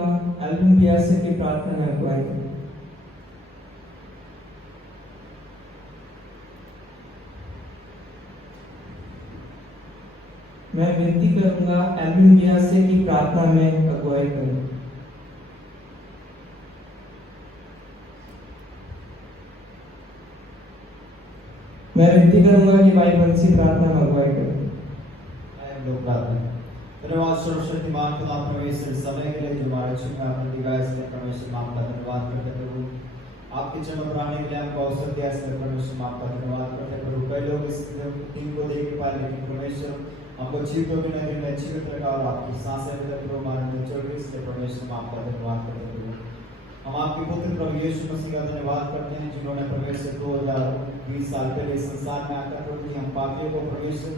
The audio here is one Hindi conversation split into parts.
करूंगा एल्विन पियासे की प्रार्थना में अगुवाई करूंगा। मैं विनती करूंगा एल्विन पियासे की प्रार्थना में अगुवाई करूंगा। मैं विनती करूंगा कि भाई बंसी प्रार्थना में अगुवाई करें। लोग प्रार्थना धन्यवाद सर्वशक्तिमान खुदा परमेश्वर समय के लिए जो हमारे चुनाव आपने दिया इसलिए परमेश्वर आपका धन्यवाद करते प्रभु। आपके चरण पर आने के लिए हमको अवसर दिया इसलिए परमेश्वर आपका धन्यवाद करते प्रभु। कई लोग इस टीम को देख पाए लेकिन परमेश्वर हमको जीवित होने के लिए जीवित रखा और आपकी सांसें प्रभु हमारे में चल रही इसलिए परमेश्वर आपका धन्यवाद करते प्रभु। हम आपके पुत्र प्रभु यीशु मसीह का धन्यवाद करते हैं जिन्होंने परमेश्वर 2020 साल पहले इस संसार में आकर प्रभु हम पापियों को परमेश्वर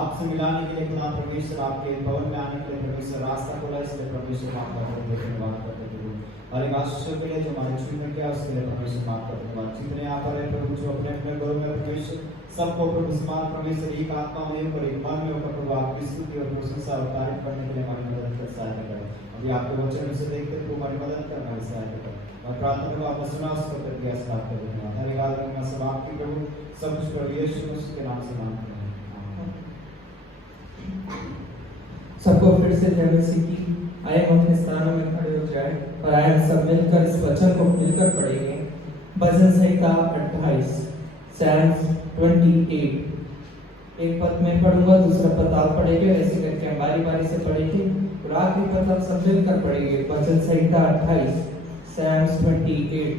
आपसे मिलाने के लिए खुदा परमेश्वर आपके भवन में आने के लिए परमेश्वर रास्ता खोला इसलिए परमेश्वर आपका धन्यवाद करते प्रभु। और एक आशीषों के लिए जो हमारे जीवन में किया उसके लिए परमेश्वर आपका धन्यवाद। जितने यहाँ पर है प्रभु जो अपने अपने घरों में परमेश्वर सबको प्रभु समान परमेश्वर एक आत्मा में होकर एक मन में होकर प्रभु आपकी स्तुति और प्रशंसा और तारीफ करने के लिए हमारी मदद कर सहायता करें। अभी आपके वचन से देखते प्रभु हमारी मदद करना है सहायता करें। और प्रार्थना को आपने सुना उसको कर दिया इसका आपका धन्यवाद। हर एक आदमी में सब आपकी प्रभु सब कुछ प्रभु यीशु मसीह के नाम से मांगते हैं। सबको फिर से जय मसीह की। आए हम अपने स्थानों में खड़े हो जाए और आए सब मिलकर इस वचन को मिलकर पढ़ेंगे। भजन संहिता 28 Psalms 28। एक पद मैं पढ़ूंगा दूसरा पद आप पढ़ेंगे, ऐसे करके हम बारी बारी से पढ़ेंगे और आखिरी पद हम सब मिलकर पढ़ेंगे। भजन संहिता 28 Psalms 28।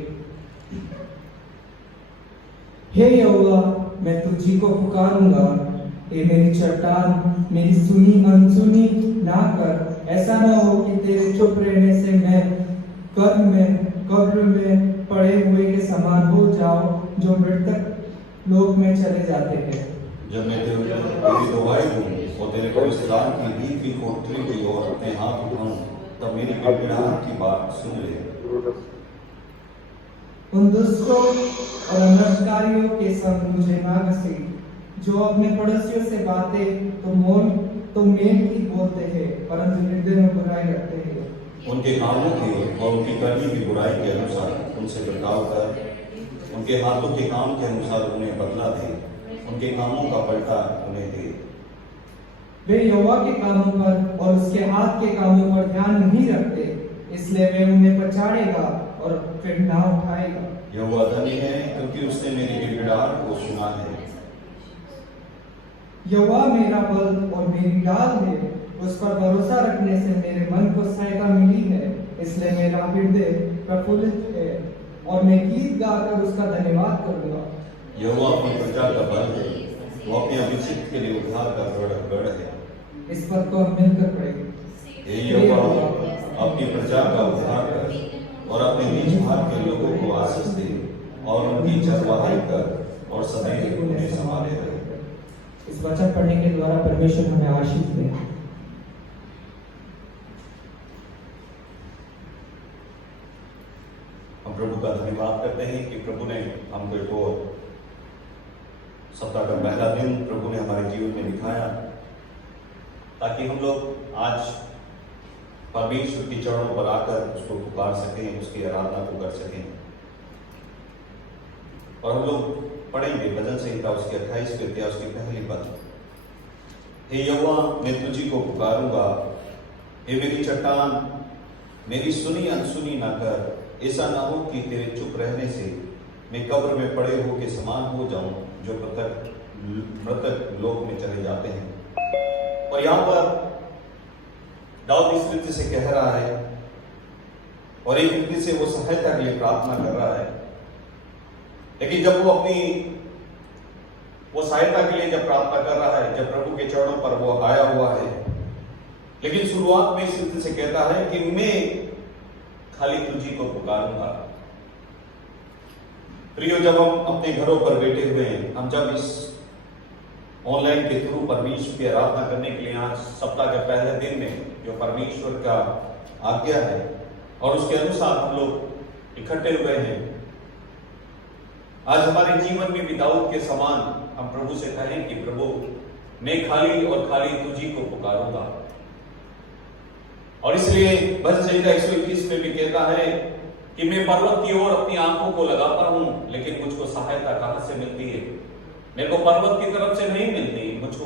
हे यहोवा मैं तुझी को पुकारूंगा, ये मेरी चट्टान मेरी सुनी अनसुनी ना कर। ऐसा ना हो कि तेरे चुप रहने से मैं कब्र में पड़े हुए के समान हो जाओ जो मृतक लोक में चले जाते हैं। जब मैं तेरी दुआएं दूं और तेरे कब्रिस्तान की दी की कोठरी की ओर अपने हाथ उठाऊं तब मेरी गिड़गिड़ाहट की बात सुन ले। उन दुष्टों और अनर्थकारियों के संग मुझे ना घसीट, जो अपने पड़ोसियों से बातें तो मेल की बोलते हैं परंतु हृदय में बुराई रखते हैं। उनके कामों की और उनकी करनी की बुराई के अनुसार उनसे बर्ताव कर। उनके हाथों के काम के अनुसार उन्हें बदला दे, उनके कामों का पलटा उन्हें दे। वे यहोवा के कामों पर और उसके हाथ के कामों पर ध्यान नहीं रखते, इसलिए वे उन्हें पछाड़ेगा और फिर ना उठाएगा। यहोवा धन्य है क्योंकि उसने मेरी गिड़गिड़ाहट को सुना है। यहोवा मेरा बल और मेरी ढाल है, उस पर भरोसा रखने से मेरे मन को सहायता मिली है। इसलिए मेरा हृदय प्रफुल्लित है और मैं गीत गाकर उसका धन्यवाद करूंगा। यहोवा अपनी प्रजा का बल है, वो अपने अभिषिक्त के लिए उद्धार का गढ़ है। इस पद को हम मिलकर पढ़ेंगे। हे यहोवा अपनी प्रजा का उद्धार कर और अपने निज भाग के लोगों को आशीष दे और उनकी चरवाही कर और सदैव उन्हें संभाले रहे। इस वचन पढ़ने के द्वारा परमेश्वर हमें आशीष दे। हम प्रभु का धन्यवाद करते हैं कि प्रभु ने हमको एक और सप्ताह का पहला दिन प्रभु ने हमारे जीवन में दिखाया ताकि हम लोग आज परमेश्वर के चरणों पर आकर उसको पुकार सकें, उसकी आराधना को कर सकें। और हम लोग पढ़ेंगे भजन संहिता उसके 28 के अध्याय उसकी पहली पद। हे यहोवा मैं तुझी को पुकारूंगा, हे मेरी चट्टान मेरी सुनी अनसुनी ना कर। ऐसा ना हो कि तेरे चुप रहने से मैं कब्र में पड़े हो के समान हो जाऊं जो मृतक लोक में चले जाते हैं। और यहाँ पर दाऊद इस रीति से कह रहा है और एक रीति से वो सहायता के लिए प्रार्थना कर रहा है। लेकिन जब वो सहायता के लिए जब प्रार्थना कर रहा है, जब प्रभु के चरणों पर वो आया हुआ है, लेकिन शुरुआत में इस रीति से कहता है कि मैं खाली तुझी को पुकारूंगा। प्रियो, जब हम अपने घरों पर बैठे हुए हैं, हम जब इस ऑनलाइन के थ्रू परमेश्वर की आराधना करने के लिए आज सप्ताह के पहले दिन में जो परमेश्वर का आज्ञा है और उसके अनुसार हम लोग इकट्ठे हुए हैं, आज हमारे जीवन में भी दाऊद के समान हम प्रभु से कहें कि प्रभु मैं खाली और खाली तुझी को पुकारूंगा। और इसलिए भजन संहिता 121 में भी कहता है कि मैं पर्वत की ओर अपनी आंखों को लगाता हूं, लेकिन मुझको सहायता कहां से मिलती है? मेरे को पर्वत की तरफ से नहीं मिलती, मुझको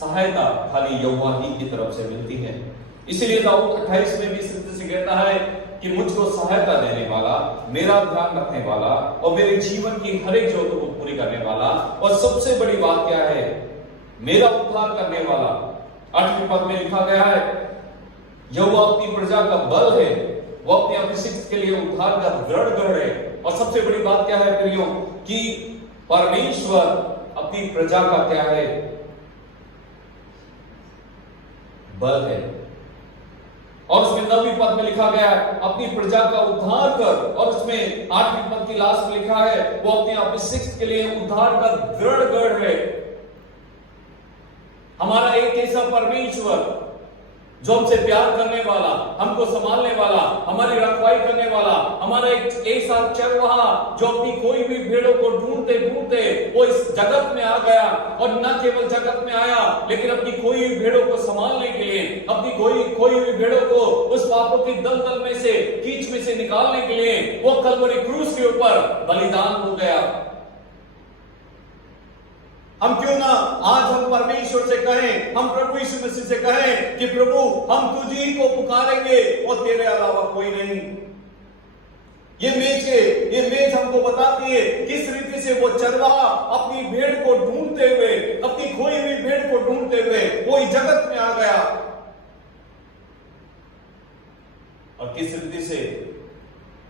सहायता खाली यहोवा ही की तरफ से मिलती है। इसीलिए दाऊद 28 में भी इस तरह से कहता है कि मुझको सहायता देने वाला, मेरा ध्यान रखने वाला और मेरे जीवन की हर एक जरूरत को पूरी करने वाला, और सबसे बड़ी बात क्या है, मेरा उद्धार करने वाला। 8वें पद में लिखा गया है यहोवा अपनी प्रजा का बल है, वो अपने अभिषिक्त के लिए उद्धार का दृढ़ गढ़ है। और सबसे बड़ी बात क्या है प्रियो, कि परमेश्वर अपनी प्रजा का क्या है, बल है। और उसमें 9वें पद में लिखा गया है अपनी प्रजा का उद्धार कर, और उसमें 8वें पद की लास्ट में लिखा है वो अपने अभिषिक्त के लिए उद्धार का दृढ़ गढ़ है। हमारा एक ऐसा परमेश्वर जो हमसे प्यार करने वाला, हमको संभालने वाला, हमारी रखवाई करने वाला, हमारा एक ऐसा चरवाहा जो अपनी कोई भी भेड़ों को ढूंढते ढूंढते वो इस जगत में आ गया, और न केवल जगत में आया लेकिन अपनी कोई भी भेड़ों को संभालने के लिए, अपनी कोई भी भेड़ों को उस पापों की दलदल में से, कीच में से निकालने के लिए वो कलवरी क्रूस के ऊपर बलिदान हो गया। हम क्यों ना आज हम परमेश्वर से कहें, हम प्रभु यीशु मसीह से कहें कि प्रभु हम तुझी को पुकारेंगे और तेरे अलावा कोई नहीं। ये मेज हमको बताती है किस रीति से वो चरवाहा अपनी भेड़ को ढूंढते हुए, अपनी खोई हुई भेड़ को ढूंढते हुए वो इस जगत में आ गया, और किस रीति से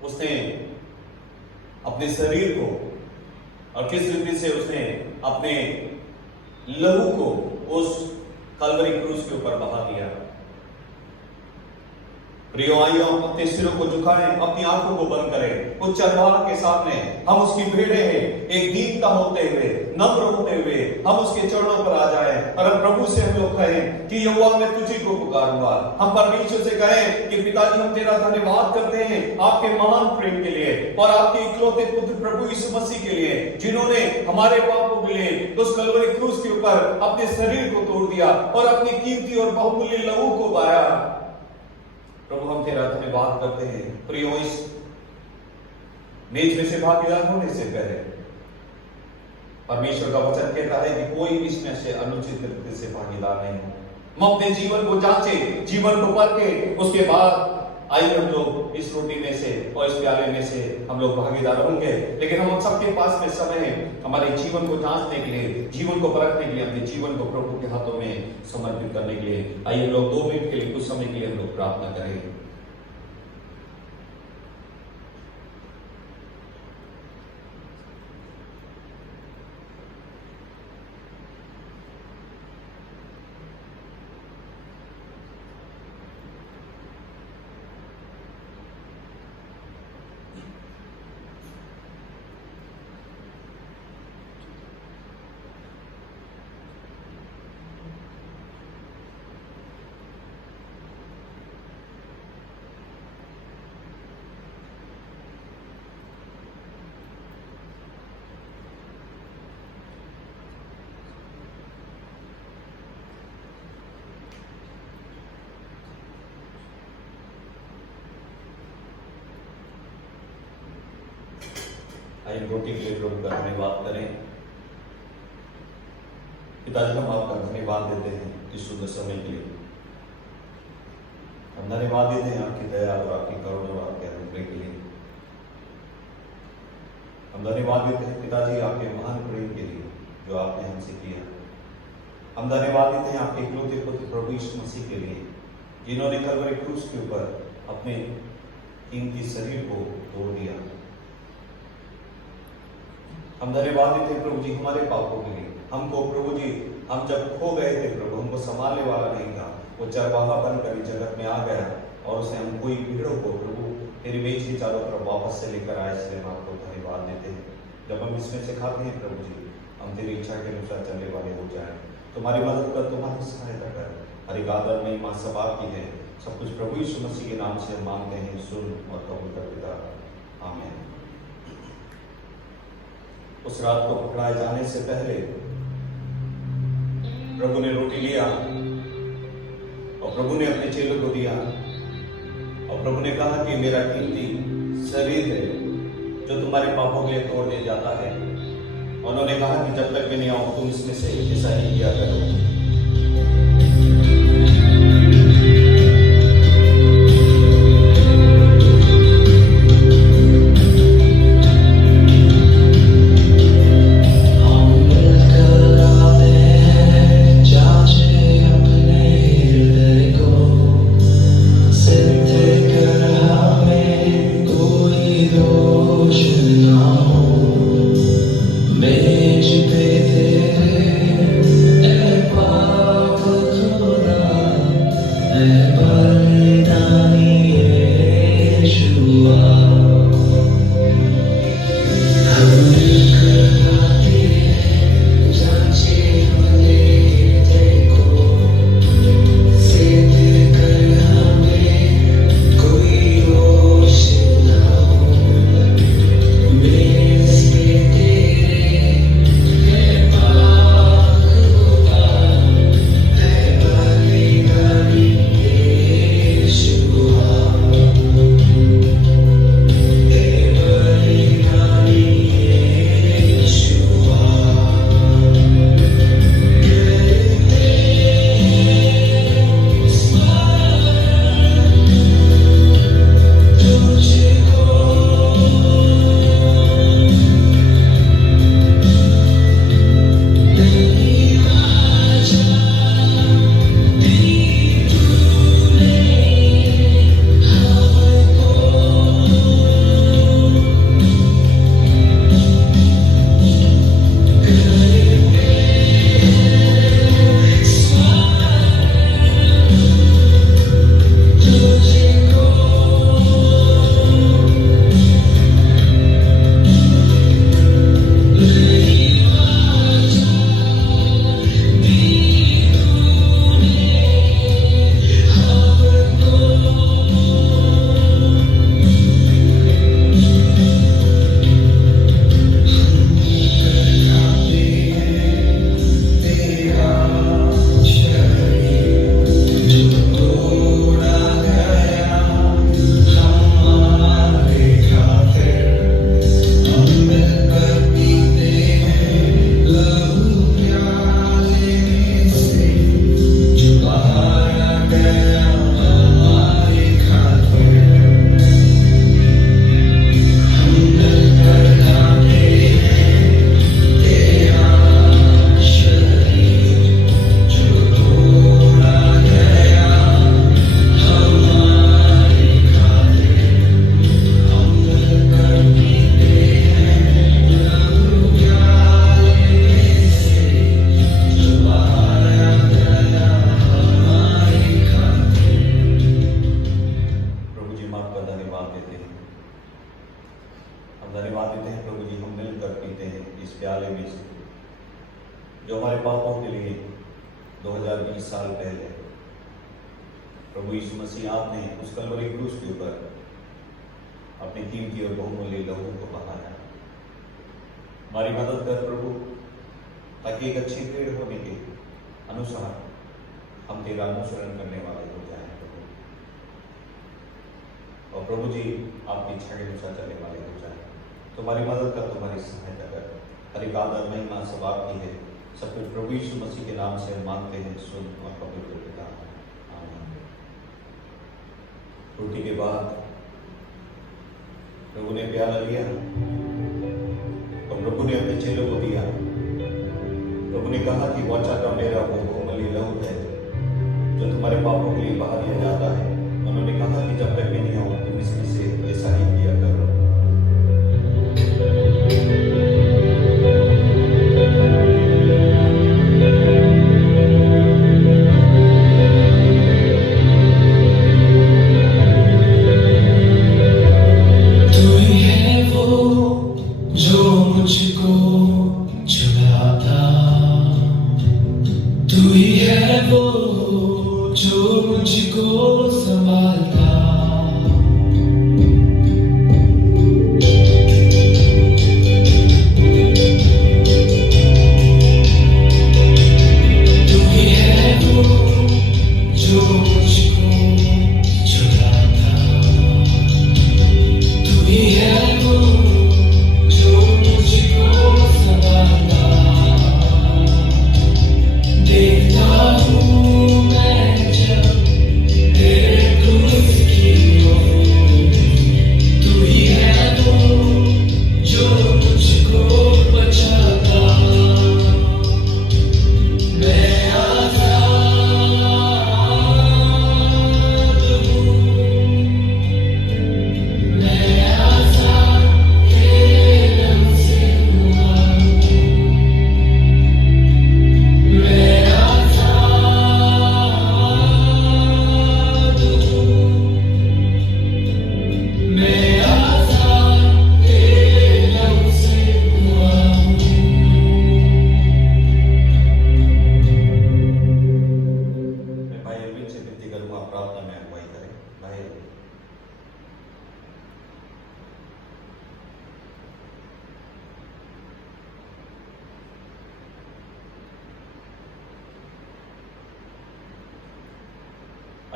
उसने अपने शरीर को, और किस रीति से उसने अपने लहू को उस कलवरी क्रूस के ऊपर बहा दिया। प्रियो आइए हम अपने सिरों को झुकाएं, अपनी आंखों को बंद करें, उस चरवाहा के सामने हम उसकी भेड़ें हैं, एक दीनता होते हुए, नम्र होते हुए हम उसके चरणों पर आ जाएं, और हम प्रभु से हम लोग कहें कि यहोवा मैं तुझी को पुकारूंगा। हम परमेश्वर से कहें कि पिताजी हम तेरा धन्यवाद करते हैं आपके महान प्रेम के लिए और आपके इकलौते पुत्र प्रभु यीशु मसीह के लिए, जिन्होंने हमारे पापों के लिए उस कलवरी क्रूस के ऊपर अपने शरीर को तोड़ दिया और अपनी कीमती और बहुमूल्य लहू को बहाया। प्रभु हम तेरा धन्यवाद करते हैं। प्रियो इस मेज में से भागीदार होने से पहले परमेश्वर का वचन कहता है कि कोई भी इसमें से अनुचित तरीके से भागीदार नहीं हो। हम अपने जीवन को जांचे, जीवन को परखे, उसके बाद आइए हम लोग इस रोटी में से और इस प्याले में से हम लोग भागीदार होंगे। लेकिन हम सबके पास में समय है हमारे जीवन को जांचने के लिए, जीवन को परखने के लिए, अपने जीवन को प्रभु के हाथों में समर्पित करने के लिए आइए हम लोग 2 मिनट के लिए, कुछ समय के लिए हम लोग प्रार्थना करें। आइए रोटी के लिए प्रभु का धन्यवाद करें। पिताजी हम आपका धन्यवाद देते हैं इस शुद्ध समय के लिए। हम धन्यवाद देते हैं आपकी दया और आपकी करुणा और आपके अनुग्रह के लिए। हम धन्यवाद देते हैं पिताजी आपके महान प्रेम के लिए जो आपने हमसे किया। हम धन्यवाद देते हैं आपके इकलौते पुत्र प्रभु यीशु मसीह के लिए, जिन्होंने कलवरी क्रूस के ऊपर अपने कीमती शरीर को तोड़ दिया। हम धन्यवाद देते हैं प्रभु जी हमारे पापों के लिए। हमको प्रभु जी, हम जब खो गए थे प्रभु, हमको संभालने वाला नहीं था, वो चरवाहा बनकर इस जगत में आ गया और उसने हम कोई भीड़ों को प्रभु तेरी मेज के चारों तरफ वापस से लेकर आए। इसलिए हम आपको धन्यवाद देते हैं। जब हम इसमें से खाते हैं प्रभु जी, हम तेरी इच्छा के अनुसार चलने वाले हो जाए। तुम्हारी मदद कर, तुम्हारी सहायता कर। हर आदर में मां सब आपकी है। सब कुछ प्रभु यीशु मसीह के नाम से हम मांगते हैं, सुन और कबूल कर पिता, आमीन। उस रात को पकड़ाए जाने से पहले प्रभु ने रोटी लिया और प्रभु ने अपने चेलों को दिया और प्रभु ने कहा कि मेरा कीमती शरीर है जो तुम्हारे पापों के लिए तोड़ दिया जाता है। उन्होंने कहा कि जब तक मैं नहीं आऊं तुम इसमें से ऐसा ही किया करो। प्याले में से जो हमारे पापों के लिए 2020 साल पहले प्रभु यीशु मसीह आपने उस कलवरी क्रूस के ऊपर अपनी कीमती और बहुमूल्य लहू को बहाया। हमारी मदद कर प्रभु, ताकि एक अच्छी पेड़ होने के अनुसार हम तेरा अनुसरण करने वाले हो जाएं प्रभु, और प्रभु जी आपकी इच्छा के अनुसार चलने वाले हो जाएं। तुम्हारी मदद कर, तुम्हारी सहायता कर। हर एक आदर महिमा सब आपकी है। सब कुछ प्रभु यीशु मसीह के नाम से मांगते हैं, सुन और पवित्र पिता। आमीन। रोटी के बाद प्रभु ने प्याला लिया और प्रभु ने अपने चेलों को दिया। प्रभु ने कहा कि वाचा का मेरा वो बहुमूल्य लहू है जो तुम्हारे पापों के लिए बहा दिया जाता है। उन्होंने कहा कि जब तक मैं नहीं आऊं तुम इसमें से ऐसा ही किया करो। जो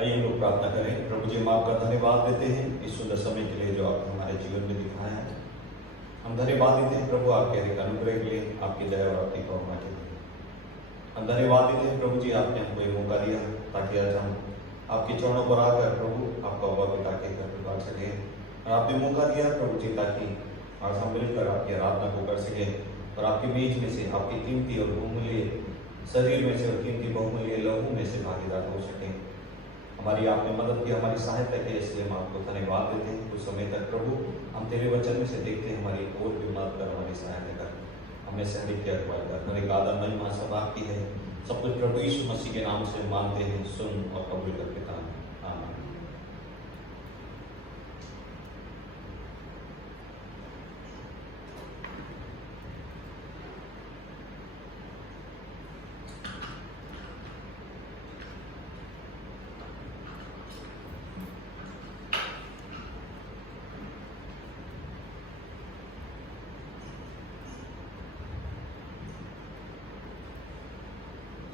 आइए हम लोग प्रार्थना करें। प्रभु जी, हम आपका धन्यवाद देते हैं इस सुंदर समय के लिए जो आपने हमारे जीवन में दिखाया है। हम धन्यवाद देते हैं प्रभु आपके हर एक अनुग्रह के लिए, आपकी दया और आपकी करुणा के लिए। हम धन्यवाद देते हैं प्रभु जी, आपने हमको एक मौका दिया ताकि आज हम आपके चरणों पर आकर प्रभु आपका अब्बा पिता के घर पर बात सके। और आपने मौका दिया प्रभु जी ताकि आज हम मिलकर आपकी आराधना को कर सके और आपके बीच में से आपकी कीमती और बहुमूल्य शरीर में से और कीमती बहुमूल्य लहू में से भागीदार हो सके। हमारी आपने मदद की, हमारी सहायता की, इसलिए हम आपको धन्यवाद देते हैं। कुछ समय तक प्रभु हम तेरे वचन में से देखते हैं, हमारी और भी मदद कर, हमारी सहायता कर, हमें सहरी क्या कर। हमारे आदर महिमा सब आपकी है। सब कुछ प्रभु यीशु मसीह के नाम से मानते हैं, सुन और कबूल कर पिता। आमीन।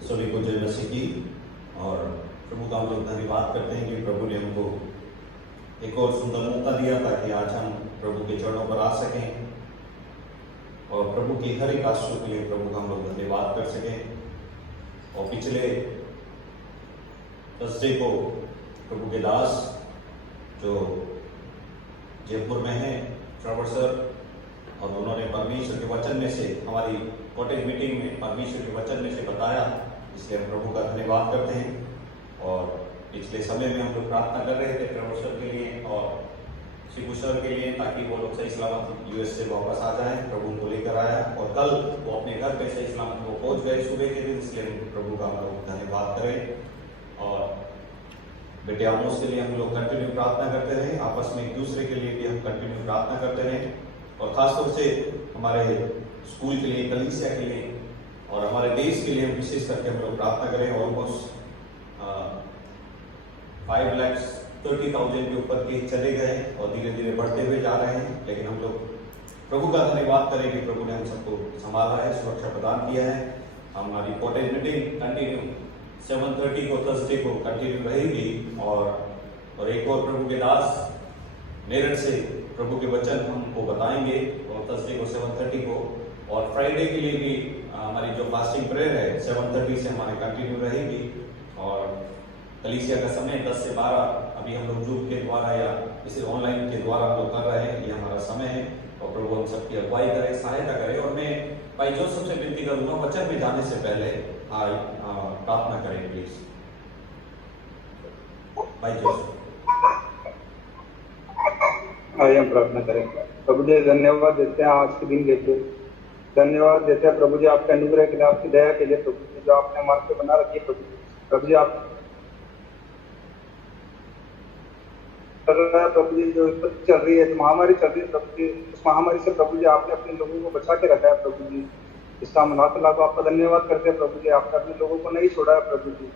सभी को जय मसीह की। और प्रभु का हम लोग धन्यवाद करते हैं कि प्रभु ने हमको एक और सुंदर मौका दिया ताकि आज हम प्रभु के चरणों पर आ सकें और प्रभु की हर एक आशीष के लिए प्रभु का हम लोग धन्यवाद कर सकें। और पिछले थर्सडे को प्रभु के दास जो जयपुर में हैं, ट्रेवर सर, और उन्होंने परमेश्वर के वचन में से हमारी कॉटेज मीटिंग में परमेश्वर के वचन में से बताया, इसलिए हम प्रभु का धन्यवाद करते हैं। और पिछले समय में हम लोग प्रार्थना कर रहे थे ट्रेवर सर के लिए और शिबू सर के लिए ताकि वो लोग सही सलामत यूएस से वापस आ जाएं। प्रभु उनको लेकर आया और कल वो अपने घर पे सही सलामत वो पहुंच गए सुबह के दिन, इसलिए प्रभु का हम लोग धन्यवाद करें। और बेटे आमोस के लिए हम लोग कंटिन्यू प्रार्थना करते रहे, आपस में एक दूसरे के लिए भी हम कंटिन्यू प्रार्थना करते रहे और खासतौर से हमारे स्कूल के लिए, कलीसिया के लिए और हमारे देश के लिए विशेष करके हम लोग प्रार्थना करें। ऑलमोस्ट 5,30,000 के ऊपर केस चले गए और धीरे धीरे बढ़ते हुए जा रहे हैं, लेकिन हम लोग प्रभु का धन्यवाद करें कि प्रभु ने हम सबको संभाला है, सुरक्षा प्रदान किया है। हमारी कॉटेज मीटिंग कंटिन्यू 7:30 को थर्सडे को कंटिन्यू रहेगी और एक और प्रभु के दास मेरठ से प्रभु के वचन हमको बताएंगे और थर्सडे को 7:30 को। और फ्राइडे के लिए भी हमारी जो फास्टिंग प्रेयर है 7:30 से हमारे कंटिन्यू रहेगी। और कलीसिया का समय 10 से 12 अभी हम लोग जूम के द्वारा या इसे ऑनलाइन के द्वारा हम लोग कर रहे हैं, ये हमारा समय है। और प्रभु हम सबकी अगुवाई करे, सहायता करे। और मैं भाई जोसेफ से विनती करूंगा वचन में जाने से पहले प्रार्थना करें प्लीज। भाई जोसेफ। आइए हम प्रार्थना करें। प्रभु जी धन्यवाद देते हैं आज के दिन के लिए, धन्यवाद देते हैं प्रभु जी आपके अनुग्रह के लिए, आपकी दया के लिए प्रभु जी, जो आपने हमारे पे बना रखी है प्रभु जी आप प्रभु जी जो चल रही है, जो महामारी चल रही है प्रभु जी, उस महामारी से प्रभु जी आपने अपने लोगों को बचा के रखा है प्रभु जी। इसका हम लाख आपका धन्यवाद करते हैं प्रभु जी, आपने अपने लोगों को नहीं छोड़ा है प्रभु जी।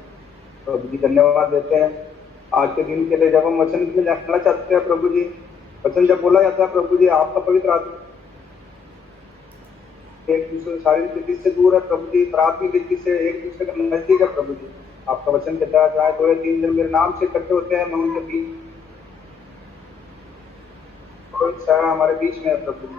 प्रभु जी धन्यवाद देते हैं आज के दिन के लिए। जब हम वचन में जाना चाहते हैं प्रभु जी, वचन जब बोला जाता है प्रभु जी, आपका पवित्र आत्मा एक दूसरे शारीरिक रीति से दूर है प्रभु जी, प्राथमिक रीति से एक दूसरे का नजदीक है प्रभु जी। आपका वचन कहता है जहाँ 2 या 3 जन मेरे नाम से इकट्ठे होते हैं, मैं उनके बीच हमारे बीच में है प्रभु जी।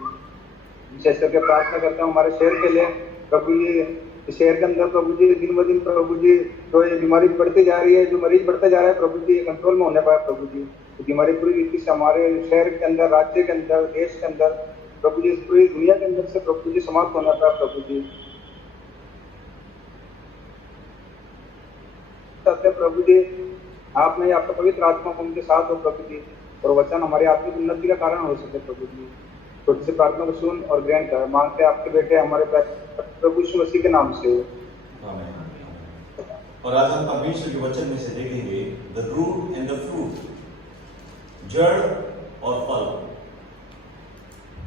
विशेष करके प्रार्थना करता हूँ हमारे शहर के लिए प्रभु जी, शहर के अंदर प्रभु जी दिन ब दिन प्रभु जी जो ये बीमारी बढ़ती जा रही है, जो मरीज बढ़ते जा रहा है प्रभु जी, कंट्रोल में होने पाए प्रभु जी। तो बीमारी पूरी रीति से हमारे शहर के अंदर, राज्य के अंदर, देश के अंदर प्रभु जी, पूरी दुनिया के अंदर से प्रभु जी समाप्त होना पाए प्रभु जी। प्रभु जी आपने आपका पवित्र आत्मा को उनके साथ हो प्रभु जी, और वचन हमारी आत्मिक उन्नति का कारण हो सके प्रभु जी। छोटी सी प्रार्थना को सुन और ग्रहण कर मांगते आपके बेटे हमारे प्रभु यीशु मसीह के नाम से। और आज हम परमेश्वर के वचन में से देखेंगे the root and the fruit, जड़ और फल।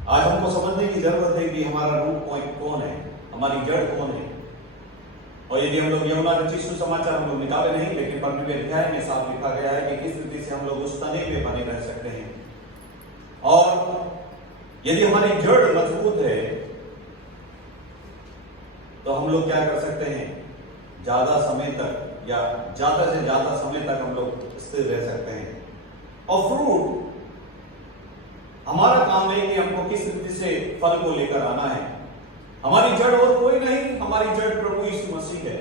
आज हमको समझने की जरूरत है कि हमारा रूट पॉइंट कौन है, हमारी जड़ कौन है। और यदि हम लोग यूहन्ना रचित सुसमाचार हम लोग निकाले नहीं, लेकिन 15वें अध्याय में साफ लिखा गया है कि किस रीति से हम लोग उस तने पे बने रह सकते हैं। और यदि हमारी जड़ मजबूत है तो हम लोग क्या कर सकते हैं, ज्यादा समय तक या ज्यादा से ज्यादा समय तक हम लोग स्थिर रह सकते हैं। और फ्रूट हमारा काम है कि हमको किस रीति से फल को लेकर आना है। हमारी जड़ और कोई नहीं, हमारी जड़ प्रभु यीशु मसीह है।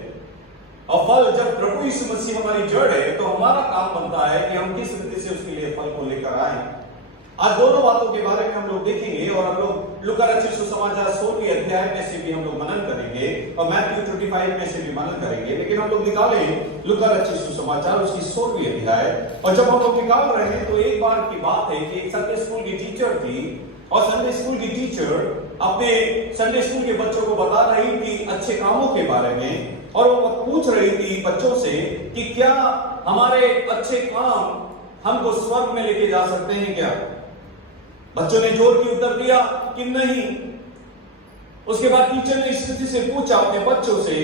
और फल, जब प्रभु यीशु मसीह हमारी जड़ है तो हमारा काम बनता है कि हम किस रीति से उसके लिए फल को लेकर आए। आज दोनों बातों के बारे में हम लोग देखेंगे और हम लोग लूका रचित सुसमाचार 16वें अध्याय में से भी हम लोग मनन करेंगे और मैथ्यू 25 में से भी मनन करेंगे। लेकिन हम लोग निकालें लूका रचित सुसमाचार उसकी 16वीं अध्याय, और जब हम लोग निकाल रहे हैं तो एक बार की बात है कि एक संडे स्कूल की टीचर थी और संडे स्कूल की टीचर अपने संडे स्कूल के बच्चों को बता रही थी अच्छे कामों के बारे में, और वो पूछ रही थी बच्चों से कि क्या हमारे अच्छे काम हमको स्वर्ग में लेके जा सकते हैं क्या? बच्चों ने जोर की उत्तर दिया कि नहीं। उसके बाद टीचर ने स्थिति से पूछा अपने बच्चों से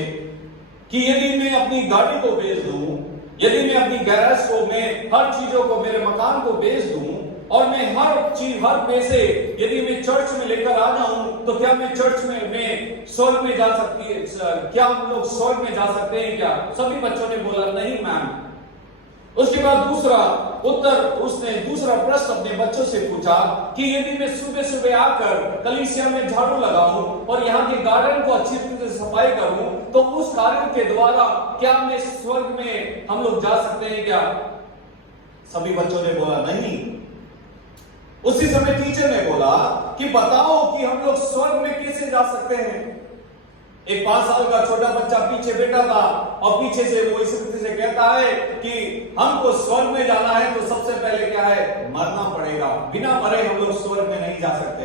कि यदि मैं अपनी गाड़ी को बेच दूं, यदि मैं अपनी गैरेज को, मैं हर चीजों को, मेरे मकान को बेच दूं और मैं हर चीज, हर पैसे यदि मैं चर्च में लेकर आ जाऊं तो क्या मैं चर्च में मैं स्वर्ग में जा सकती है? क्या हम लोग स्वर्ग में जा सकते हैं क्या? सभी बच्चों ने बोला नहीं मैम। उसके बाद दूसरा उत्तर, उसने दूसरा प्रश्न अपने बच्चों से पूछा कि यदि मैं सुबह सुबह आकर कलीसिया में झाड़ू लगाऊं और यहाँ के गार्डन को अच्छी तरह से सफाई करूं तो उस कार्यों के द्वारा क्या मैं स्वर्ग में हम लोग जा सकते हैं क्या? सभी बच्चों ने बोला नहीं। उसी समय टीचर ने बोला कि बताओ कि हम लोग स्वर्ग में कैसे जा सकते हैं। एक 5 साल का छोटा बच्चा पीछे बैठा था और पीछे से वो इस रीति से कहता है कि हमको स्वर्ग में जाना है तो सबसे पहले क्या है? मरना पड़ेगा, बिना मरे हम लोग स्वर्ग में नहीं जा सकते।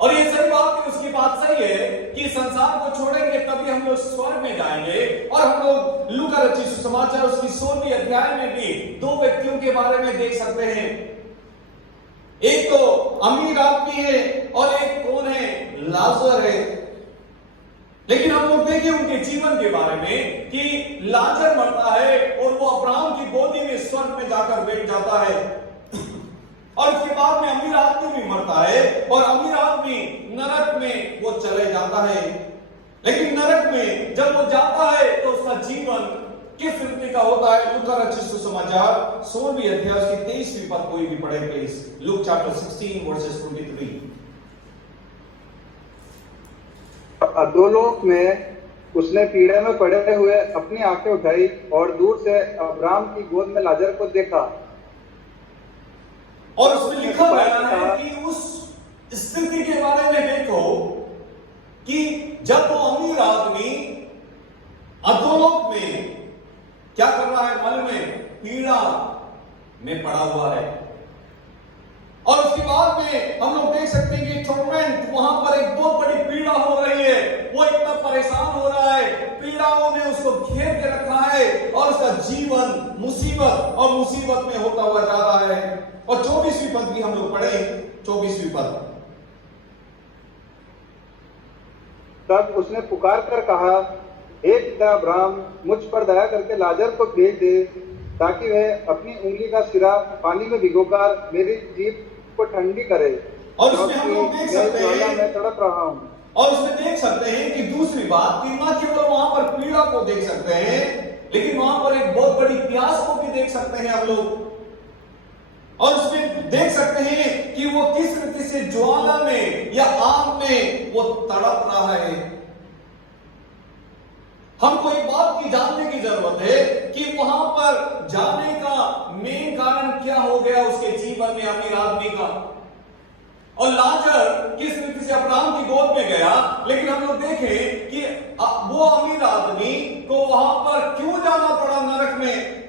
और ये सही बात है, उसकी बात सही है कि संसार को छोड़ेंगे तभी हम लोग स्वर्ग में जाएंगे। और हम लोग लूका रचित सुसमाचार उसकी 16वीं अध्याय में भी 2 व्यक्तियों के बारे में देख सकते हैं। एक तो अमीर आदमी है और एक कौन है? लाजर है। लेकिन हम लोग देखें उनके जीवन के बारे में कि लाजर मरता है और वो अब्राहम की गोदी में स्वर्ग में जाकर बैठ जाता है। और उसके बाद में अमीर आदमी भी मरता है और अमीर आदमी नरक में वो चले जाता है। लेकिन नरक में जब वो जाता है तो उसका जीवन किस रीति का होता है? लूका रचित सुसमाचार 16वीं अध्याय उसकी 23वीं पद कोई भी पढ़े प्लीज। Luke chapter 16 versus 23। अधोलोक में उसने पीड़े में पड़े हुए अपनी आंखें उठाई और दूर से अब्राहम की गोद में लाजर को देखा। और उसमें लिखा गया है कि उस स्थिति के बारे में देखो कि जब वो अमीर आदमी अधोलोक में क्या कर रहा है मालूम है? पीड़ा में पड़ा हुआ है। और उसके बाद में हम लोग देख सकते हैं कि टॉर्मेंट, वहां पर एक बहुत बड़ी पीड़ा हो रही है। वो इतना परेशान हो रहा है, पीड़ाओं ने उसको घेर के रखा है और उसका जीवन मुसीबत और मुसीबत में होता हुआ जा रहा है। और 24वीं पद भी हम लोग पढ़े, 24वीं पद। तब उसने पुकार कर कहा, हे पिता अब्राहम, मुझ पर दया करके लाजर को भेज दे ताकि वह अपनी उंगली का सिरा पानी में भिगोकर मेरी जीभ को ठंडी करे, और उसमें हम लोग देख सकते हैं, मैं तड़प रहा हूं। और उसमें देख सकते हैं कि दूसरी बात कि न केवल वहां पर पीड़ा को देख सकते हैं लेकिन वहां पर एक बहुत बड़ी प्यास को भी देख सकते हैं हम लोग। और उसमें देख सकते हैं कि वो किस रीति से ज्वाला में या आग में वो तड़प रहा है। हमको एक बात की जानने की जरूरत है कि वहां पर जाने का मेन कारण क्या हो गया उसके जीवन में अमीर आदमी का। और लाजर किस रीति से अब्राहम की गोद में गया, लेकिन हम लोग देखें कि वो अमीर आदमी को वहां पर क्यों जाना पड़ा नरक में।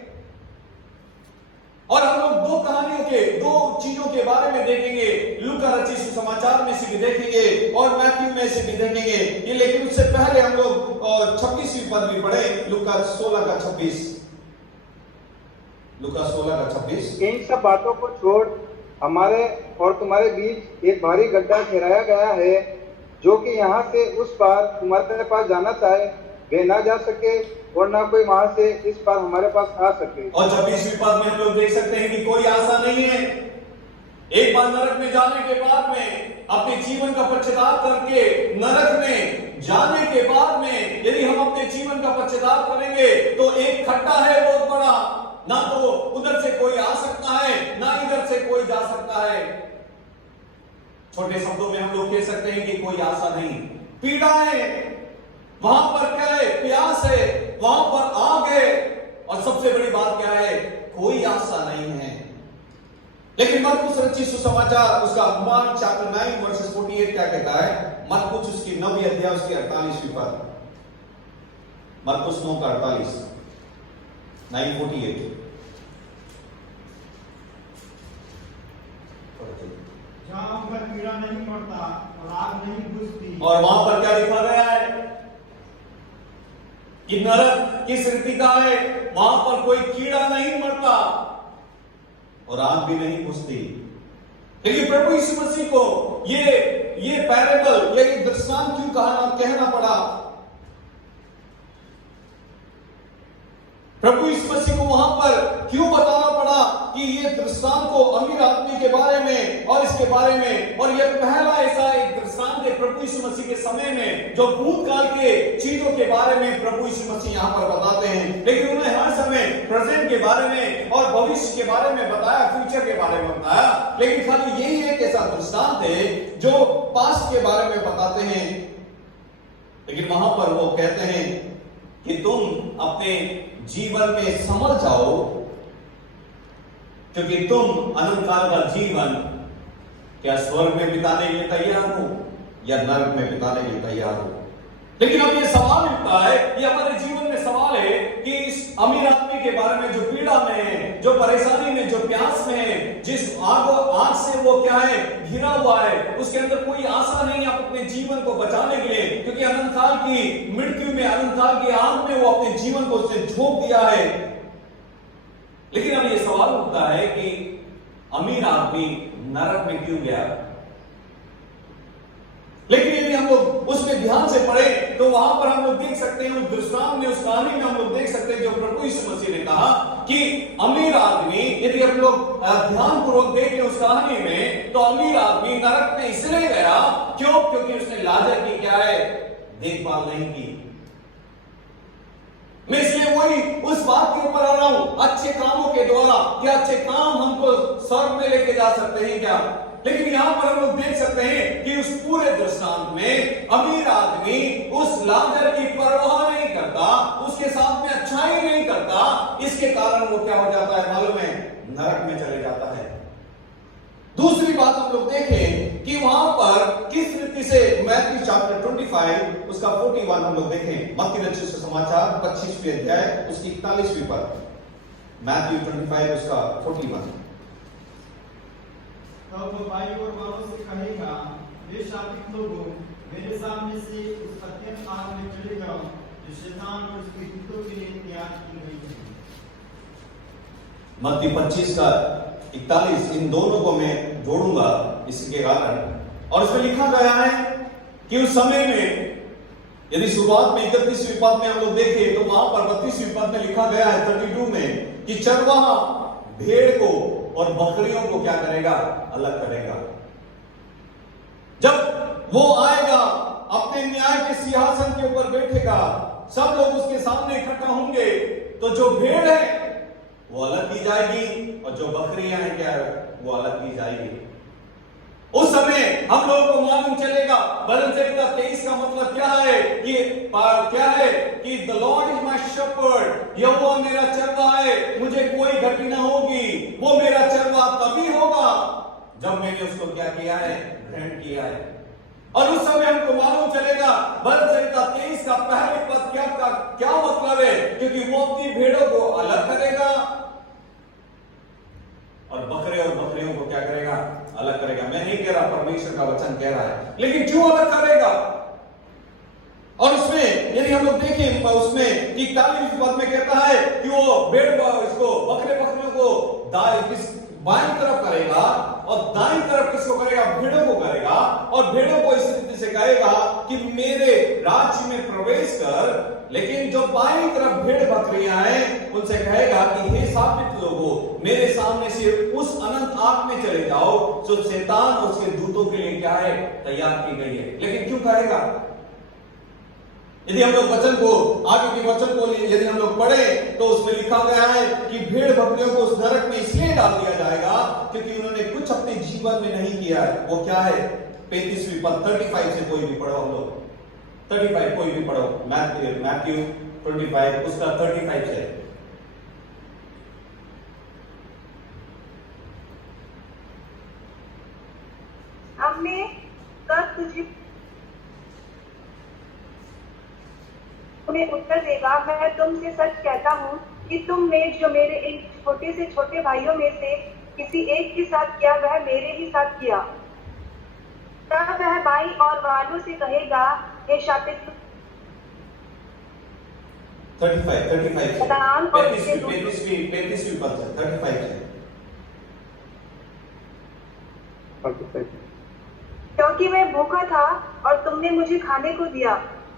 और हम लोग 2 कहानियों के 2 चीजों के बारे में देखेंगे, लूका रचित सुसमाचार में से भी देखेंगे और मैथ्यू में से भी देखेंगे ये। लेकिन उससे पहले हम लोग 26वीं पद भी पढ़े, लूका 16 का 26। लूका 16 का 26। इन सब बातों को छोड़ हमारे और तुम्हारे बीच एक भारी गड्ढा ठहराया गया है, जो कि यहाँ से उस पार तुम्हारे पास जाना चाहे वे ना जा सके और ना कोई वहां से इस पार हमारे पास आ सके। और 26वीं पद में हम लोग देख सकते हैं कि कोई आशा नहीं है। एक बार नरक में जाने के बाद में अपने जीवन का पश्चाताप करके नरक में जाने के बाद में यदि हम अपने जीवन का पश्चाताप करेंगे तो एक खड्डा है बहुत बड़ा, ना तो उधर से कोई आ सकता है ना इधर से कोई जा सकता है। छोटे शब्दों में हम लोग कह सकते हैं कि कोई आशा नहीं। पीड़ा है वहां पर, क्या है, प्यास है वहां पर, आग है, और सबसे बड़ी बात क्या है, कोई आशा नहीं है। लेकिन मरकुस रचित सुसमाचार उसका मार्क चैप्टर 9 वर्सेस 48 क्या कहता है? मरकुस उसकी 9वीं अध्याय उसकी 48वीं पद, मरकुस 9 का 48, 9:48। जहां पर कीड़ा नहीं मरता और आग नहीं बुझती, और वहां पर क्या लिखा गया है कि नरक किस रीति का है? वहां पर कोई कीड़ा नहीं मरता और आग भी नहीं बुझती। लेकिन प्रभु यीशु मसीह को ये पैराबल, ये दृष्टांत क्यों कहना पड़ा? प्रभु यीशु मसीह को वहां पर क्यों बताना पड़ा कि ये दृष्टांत को अमीर आदमी के बारे में और इसके बारे में? और यह पहला ऐसा एक दृष्टांत है प्रभु यीशु मसीह के समय में जो भूतकाल के चीजों के बारे में प्रभु यीशु मसीह यहां पर बताते हैं। लेकिन उन्हें हर समय प्रेजेंट के बारे में और भविष्य के बारे में बताया, फ्यूचर के बारे में बताया। लेकिन खाली यही एक ऐसा दृष्टांत है जो पास्ट के बारे में बताते हैं। लेकिन वहां पर वो कहते हैं कि तुम अपने जीवन में समझ जाओ, क्योंकि तुम अनंत काल का जीवन क्या स्वर्ग में बिताने के लिए तैयार हो या नरक में बिताने के लिए तैयार हो। लेकिन अब ये सवाल उठता है, ये हमारे जीवन में सवाल है कि इस अमीर आदमी के बारे में जो पीड़ा में है, जो परेशानी में, जो प्यास में है, जिस आग से वो क्या है, घिरा हुआ है, उसके अंदर कोई आशा नहीं है अपने जीवन को बचाने के लिए, क्योंकि अनंत काल की मृत्यु में, अनंत काल की आग में वो अपने जीवन को उसने झोंक दिया है। लेकिन अब ये सवाल उठता है कि अमीर आदमी नरक में क्यों गया? लेकिन यदि हम लोग उसमें ध्यान से पढ़े तो वहां पर हम लोग देख सकते हैं, उस दृष्टांत में, उस कहानी में हम लोग देख सकते हैं जो प्रभु यीशु मसीह ने कहा कि अमीर आदमी, यदि हम लोग ध्यानपूर्वक देखें उस कहानी में, तो अमीर आदमी नरक में इसलिए गया, क्यों? क्योंकि उसने लाजर की क्या है, देखभाल नहीं की। मैं इसलिए वही उस बात के ऊपर आ रहा हूं, अच्छे कामों के द्वारा क्या अच्छे काम हमको स्वर्ग में लेके जा सकते हैं क्या? लेकिन यहां पर हम लोग देख सकते हैं कि उस पूरे दृष्टांत में अमीर आदमी उस लाजर की परवाह नहीं करता, उसके साथ में अच्छाई नहीं करता। इसके कारण वो क्या हो जाता है मालूम है? नरक में चले जाता है। दूसरी बात हम लोग देखें कि वहां पर किस रीति से मैथ्यू चैप्टर 25 उसका 41 हम लोग देखें, मत्ती रचित सुसमाचार 25वीं अध्याय उसकी 41वीं पद, मैथ्यू 25 उसका 41। तब वो बाई ओर वालों से कहेगा, वे शापित लोगों, मेरे सामने से उस अत्यंत आग में चले जाओ जो शैतान और उसके दूतों के लिए तैयार की गई है। मत्ती 25 का 41, इन दोनों को मैं जोड़ूंगा इसके कारण। और इसमें लिखा गया है कि उस समय में, यदि शुरुआत में 31वीं पद में हम लोग देखें तो वहां पर 32वीं पद में लिखा गया है 32 में कि चरवाहा भेड़ को और बकरियों को क्या करेगा? अलग करेगा। जब वो आएगा, अपने न्याय के सिंहासन के ऊपर बैठेगा, सब लोग उसके सामने इकट्ठा होंगे, तो जो भेड़ है वो अलग की जाएगी और जो बकरियां हैं क्या है, वो अलग की जाएगी। उस समय हम लोगों को मालूम चलेगा, भजन संहिता 23 का मतलब क्या है कि the lord is my shepherd, यहोवा मेरा चरवाहा है, मुझे कोई घटी ना होगी। वो मेरा चरवाहा तभी होगा जब मैंने उसको क्या किया है? ग्रहण किया है। और उस समय हमको मालूम चलेगा भजन संहिता 23 का पहले पद क्या मतलब है, क्योंकि वो अपनी भेड़ों को अलग करेगा और बकरियों को क्या करेगा? अलग करेगा। मैं नहीं कह रहा, परमेश्वर का वचन कह रहा है। लेकिन क्यों अलग करेगा? और उसमें यदि हम लोग देखें उसमें 41 पद में कहता है कि वो बकरियों को बाईं तरफ करेगा और दाईं तरफ किसको करेगा? भेड़ों को करेगा। और भेड़ों को इस रीति से कहेगा कि मेरे राज्य में प्रवेश कर। लेकिन जो बाईं तरफ भेड़ बकरियां हैं उनसे कहेगा कि हे शापित लोगों, मेरे सामने से उस अनंत आग में चले जाओ जो शैतान और उसके दूतों के लिए क्या है? तैयार की गई है। लेकिन क्यों कहेगा? यदि हम लोग वचन को, आगे के वचन को यदि हम लोग पढ़े तो उसमें लिखा गया है कि भेड़ बकरियों को उस नरक में इसलिए डाल दिया जाएगा क्योंकि उन्होंने कुछ अपने जीवन में नहीं किया है। वो क्या है? 35वीं पद 35 से कोई भी पढ़ो, हम लोग 35 कोई भी पढ़ो, मैथ्यू 25 उसका 35 से। हमने कब तुझे तुम्हें उत्तर देगा, मैं तुमसे सच कहता हूँ कि तुमने जो मेरे इन छोटे से छोटे भाइयों में से किसी एक के साथ किया वह मेरे ही साथ किया। तब वह भाई और वालों से कहेगा, हे शापित 35 शैतान और उसके 35वीं पद से 35 से। क्योंकि मैं भूखा था और तुमने मुझे खाने को दिया,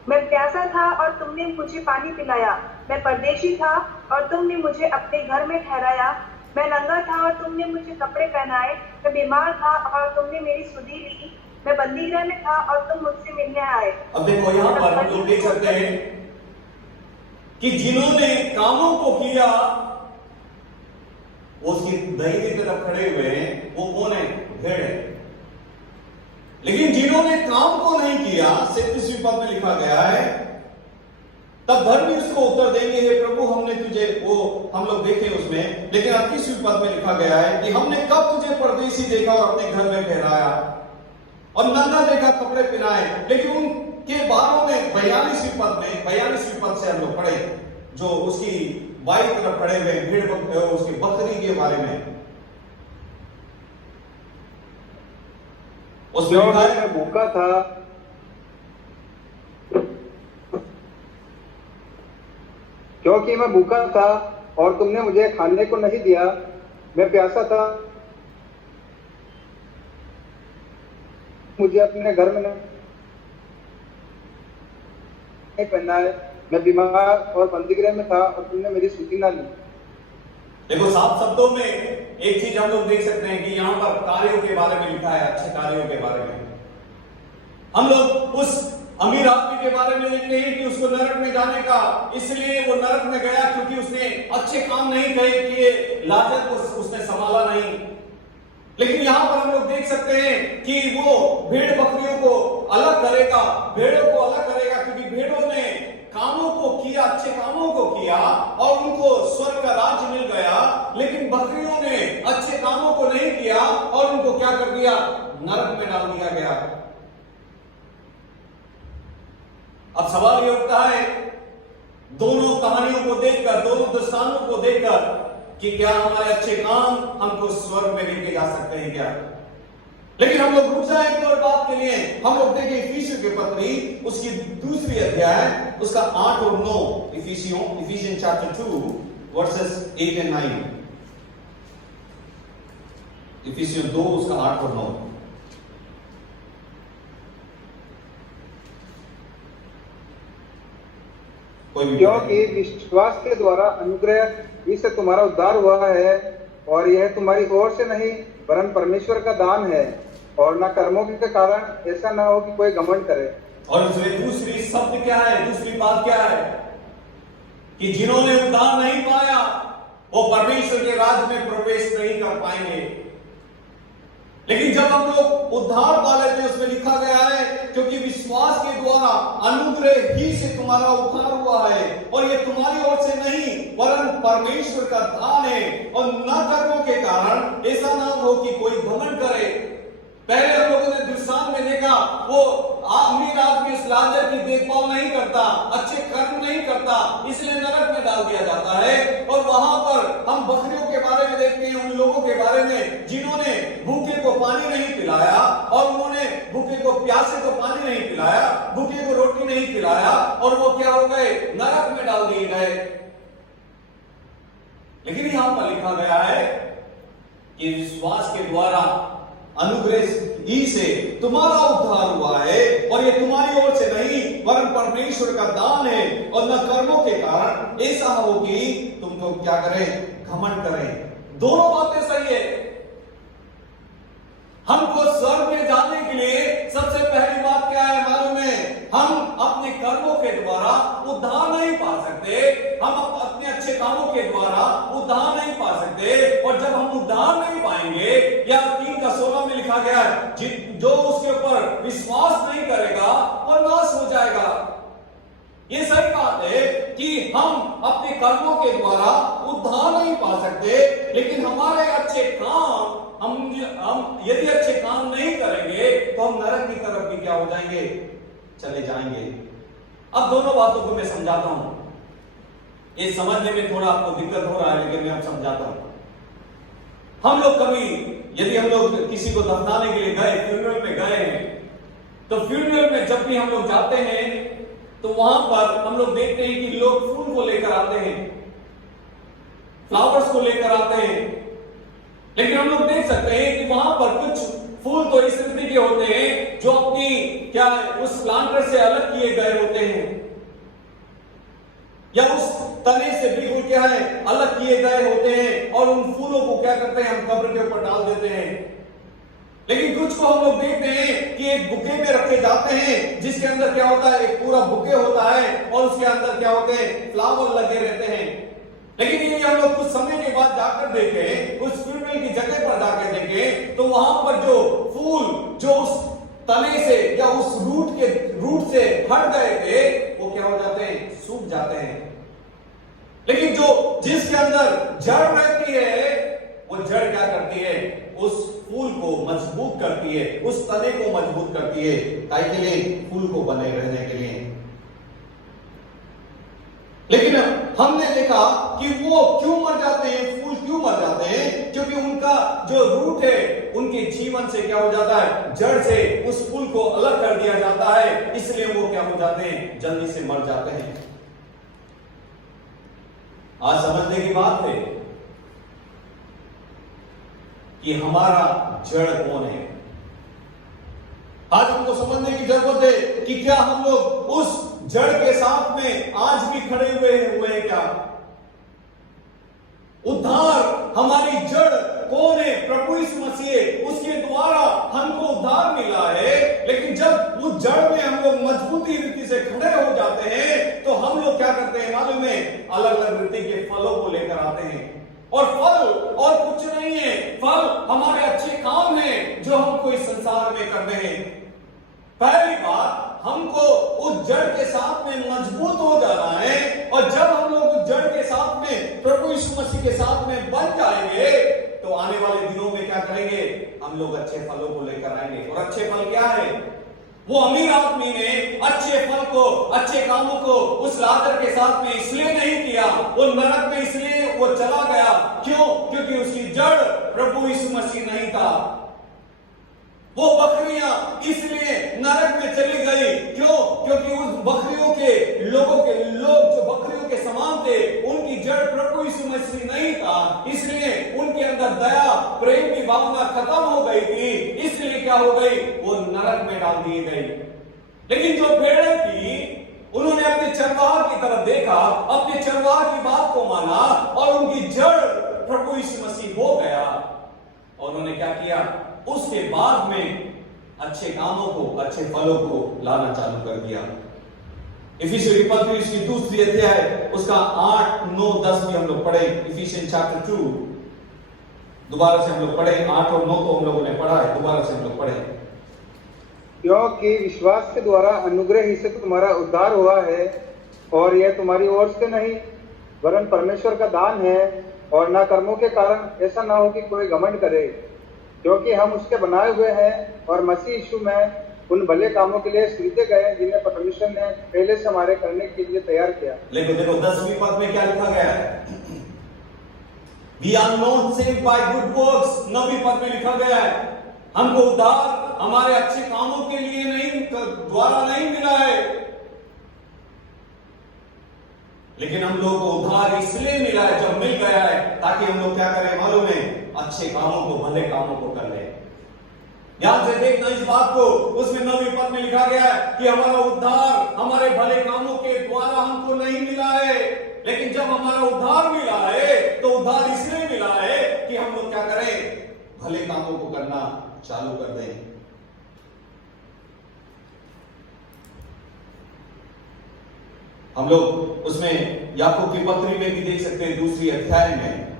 मैं प्यासा था और तुमने मुझे पानी पिलाया, मैं परदेशी था और तुमने मुझे अपने घर में ठहराया, मैं नंगा था और तुमने मुझे कपड़े पहनाए, मैं बीमार था और तुमने मेरी सुधि ली, मैं बंदीगृह में था और तुम मुझसे मिलने आए। अब देखो यहाँ पर हम लोग देख सकते हैं कि जिन्होंने कामों को किया वो उसकी दाहिनी तरफ खड़े हुए हैं, वो कौन है? भेड़ है। लेकिन जिन्होंने काम को नहीं किया, 37वीं पद में लिखा गया है, तब धर्मी उसको उत्तर देंगे, हे प्रभु हमने तुझे, वो हम लोग देखे उसमें, लेकिन 38वीं पद में लिखा गया है कि हमने कब तुझे परदेशी देखा और अपने घर में ठहराया और नंगा देखा, कपड़े पहनाए। लेकिन उनके बारों में 42वीं पद से हम लोग पढ़े, जो उसकी बाई तरफ पड़े हुए भेड़ उसकी बकरी के बारे में, उसमें मैं भूखा था क्योंकि मैं भूखा था और तुमने मुझे खाने को नहीं दिया, मैं प्यासा था मुझे अपने घर में नहीं पहनाए, मैं बीमार और बंदीगृह में था और तुमने मेरी सुधि ना ली। देखो साफ शब्दों में एक चीज हम लोग देख सकते हैं कि यहां पर कार्यों के बारे में लिखा है, अच्छे कार्यों के बारे में। हम लोग उस अमीर आदमी के बारे में लिखते हैं कि उसको नरक में जाने का, इसलिए वो नरक में गया क्योंकि उसने अच्छे काम नहीं किए, लाजर को उसने संभाला नहीं। लेकिन यहां पर हम लोग देख सकते हैं कि वो भेड़ बकरियों को अलग करेगा, भेड़ों को अलग करेगा, क्योंकि भेड़ों ने कामों को किया, अच्छे कामों को किया और उनको स्वर्ग का राज्य मिल गया। लेकिन बकरियों ने अच्छे कामों को नहीं किया और उनको क्या कर दिया? नरक में डाल दिया गया। अब सवाल यह उठता है, दोनों कहानियों को देखकर, दोनों दृष्टांतों को देखकर, कि क्या हमारे अच्छे काम हमको स्वर्ग में लेके जा सकते हैं क्या? लेकिन हम लोग रुक जाए एक और बात के लिए, हम लोग देखें इफिसियों की पत्री, उसकी 2 अध्याय, उसका 8 और 9, इफिसियन चैप्टर 2 वर्सेस 8 और 9, इफिसियन 2 उसका 8 और 9। क्योंकि विश्वास के द्वारा अनुग्रह इससे तुम्हारा उद्धार हुआ है और यह तुम्हारी ओर से नहीं वरन परमेश्वर का दान है, और न कर्मों के कारण, ऐसा ना हो कि कोई घमंड करे। और उसमें दूसरी शब्द क्या है, दूसरी बात क्या है? कि जिन्होंने उद्धार नहीं पाया वो परमेश्वर के राज्य में प्रवेश नहीं कर पाएंगे। लेकिन जब हम लोग उद्धार पा लेते हैं, उसमें लिखा गया है क्योंकि विश्वास के द्वारा अनुग्रह ही से तुम्हारा उद्धार हुआ है, और ये तुम्हारी ओर से नहीं वरन परमेश्वर का दान है, और न कर्मों के कारण, ऐसा ना हो कि कोई घमंड करे। पहले हम लोगों ने दृष्टांत में देखा, वो अमीर आदमी इस लाजर की देखभाल नहीं करता, अच्छे कर्म नहीं करता, इसलिए नरक में डाल दिया जाता है। और वहां पर हम बकरियों के बारे में देखते हैं, उन लोगों के बारे में जिन्होंने भूखे को पानी नहीं पिलाया, और उन्होंने भूखे को, प्यासे को पानी नहीं पिलाया, भूखे को रोटी नहीं खिलाया, और वो क्या हो गए? नरक में डाल दिए गए। लेकिन यहां पर लिखा गया है कि विश्वास के द्वारा अनुग्रह ही से तुम्हारा उद्धार हुआ है, और ये तुम्हारी ओर से नहीं वरन परमेश्वर का दान है, और न कर्मों के कारण, ऐसा हो कि तुमको क्या करें? घमंड करें। दोनों बातें सही है। हमको स्वर्ग में जाने के लिए सबसे पहली बात क्या है मालूम है? हम अपने कर्मों के द्वारा उद्धार नहीं पा सकते, हम अपने अच्छे कामों के द्वारा उद्धार नहीं पा सकते। और जब हम उद्धार नहीं पाएंगे, या 3:16 में लिखा गया है, जो उसके ऊपर विश्वास नहीं करेगा वो नाश हो जाएगा। ये सही बात है कि हम अपने कर्मों के द्वारा उद्धार नहीं पा सकते, लेकिन हमारे अच्छे काम, हम यदि अच्छे काम नहीं करेंगे तो हम नरक की तरफ भी क्या हो जाएंगे, चले जाएंगे। अब दोनों बातों को मैं समझाता हूं। ये समझने में थोड़ा आपको दिक्कत हो रहा है, लेकिन मैं अब समझाता हूं। हम लोग कभी, यदि हम लोग किसी को दफनाने के लिए गए, फ्यूनरल में गए हैं, तो फ्यूनरल में जब भी हम लोग जाते हैं तो वहां पर हम लोग देखते हैं कि लोग फूल को लेकर आते हैं, फ्लावर्स को लेकर आते हैं। लेकिन हम लोग देख सकते हैं कि वहां पर कुछ फूल तो इस रीति के होते हैं जो अपनी क्या उस प्लांटर से अलग किए गए होते हैं, या उस तने से बिल्कुल क्या है अलग किए गए होते हैं, और उन फूलों को क्या करते हैं, हम कब्र के ऊपर डाल देते हैं। लेकिन कुछ को हम लोग देखते हैं कि एक बुके में रखे जाते हैं, जिसके अंदर क्या होता है, एक पूरा बुके होता है, और उसके अंदर क्या होते हैं, फ्लावर लगे रहते हैं। लेकिन ये हम लोग कुछ समय के बाद जाकर देखें, उस फ्यूनरल की जगह पर जाकर देखें, तो वहां पर जो फूल जो उस तने से या उस रूट से हट गए थे, वो क्या हो जाते हैं, सूख जाते हैं। लेकिन जिसके अंदर जड़ रहती है, वो जड़ क्या करती है, उस फूल को मजबूत करती है, उस तने को मजबूत करती है, ताकि के लिए फूल को बने रहने के लिए। लेकिन हमने देखा कि वो क्यों मर जाते हैं, फूल क्यों मर जाते हैं, क्योंकि उनका जो रूट है, उनके जीवन से क्या हो जाता है, जड़ से उस फूल को अलग कर दिया जाता है, इसलिए वो क्या हो जाते हैं, जल्दी से मर जाते हैं। आज समझने की बात है कि हमारा जड़ कौन है। आज हमको समझने की जरूरत है कि क्या हम लोग उस जड़ के साथ में आज भी खड़े हुए हैं क्या? उद्धार, हमारी जड़ कौन है? प्रभु यीशु मसीह, उसके द्वारा हमको उद्धार मिला है। लेकिन जब उस जड़ में हम लोग मजबूती रीति से खड़े हो जाते हैं, तो हम लोग क्या करते हैं मालूम है, अलग अलग रीति के फलों को लेकर आते हैं। और फल और कुछ नहीं है, फल हमारे अच्छे काम हैं जो हमको इस संसार में करने हैं। पहली बात, हमको उस जड़ के साथ में मजबूत हो जाना है, और जब हम लोग उस जड़ के साथ में प्रभु यीशु मसीह के साथ में बन जाएंगे, तो आने वाले दिनों में क्या करेंगे, हम लोग अच्छे फलों को लेकर आएंगे। और अच्छे फल क्या है? वो अमीर आदमी ने अच्छे फल को, अच्छे कामों को उस लाजर के साथ में इसलिए नहीं किया, वो नरक में इसलिए वो चला गया। क्यों? क्योंकि उसकी जड़ प्रभु यीशु मसीह नहीं था। वो बकरियां इसलिए नरक में चली गई। क्यों? क्योंकि उस बकरियों के लोग जो बकरियों के समान थे, उनकी जड़ प्रभु यीशु मसीह नहीं था, इसलिए उनके अंदर दया प्रेम की भावना खत्म हो गई थी। इसलिए क्या हो गई, वो नरक में डाल दी गई। लेकिन जो भेड़ें थी, उन्होंने अपने चरवाहा की तरफ देखा, अपने चरवाहा की बात को माना, और उनकी जड़ प्रभु यीशु मसीह हो गया। और उन्होंने क्या किया, उसके बाद में अच्छे कामों को, अच्छे फलों को लाना चालू कर दिया। इफिसियों की पत्री की दूसरी अध्याय उसका 8, 9, 10 भी हम लोग पढ़े। इफिशियन चैप्टर 2 दोबारा से हम लोग पढ़े। 8 और 9 तो हम लोगों ने पढ़ा है, दोबारा से हम लोग पढ़े। क्योंकि विश्वास के द्वारा अनुग्रह ही से तुम्हारा उद्धार हुआ है, और यह तुम्हारी ओर से नहीं वरन परमेश्वर का दान है, और न कर्मों के कारण, ऐसा ना हो कि कोई घमंड करे। क्योंकि हम उसके बनाए हुए हैं, और मसीह यीशु में उन भले कामों के लिए सृजे गए जिन्हें परमेश्वर ने पहले से हमारे करने के लिए तैयार किया। लेकिन देखो 10वीं पद में क्या लिखा गया है, We are not saved by good works। 9वीं पद में लिखा गया है, हमको उद्धार हमारे अच्छे कामों के लिए नहीं, द्वारा नहीं मिला है, लेकिन हम लोग को उद्धार इसलिए मिला है, जब मिल गया है, ताकि हम लोग क्या करें मालूम है, अच्छे कामों को, भले कामों को कर ले। ध्यान से देखना इस बात को। उसमें 9वीं पद में लिखा गया है कि हमारा उद्धार हमारे भले कामों के द्वारा हमको नहीं मिला है, लेकिन जब हमारा उद्धार मिला है, तो उद्धार इसलिए मिला है कि हम लोग क्या करें, भले कामों को करना चालू कर दें। हम लोग उसमें याकूब की पत्री में भी देख सकते हैं, दूसरी अध्याय में,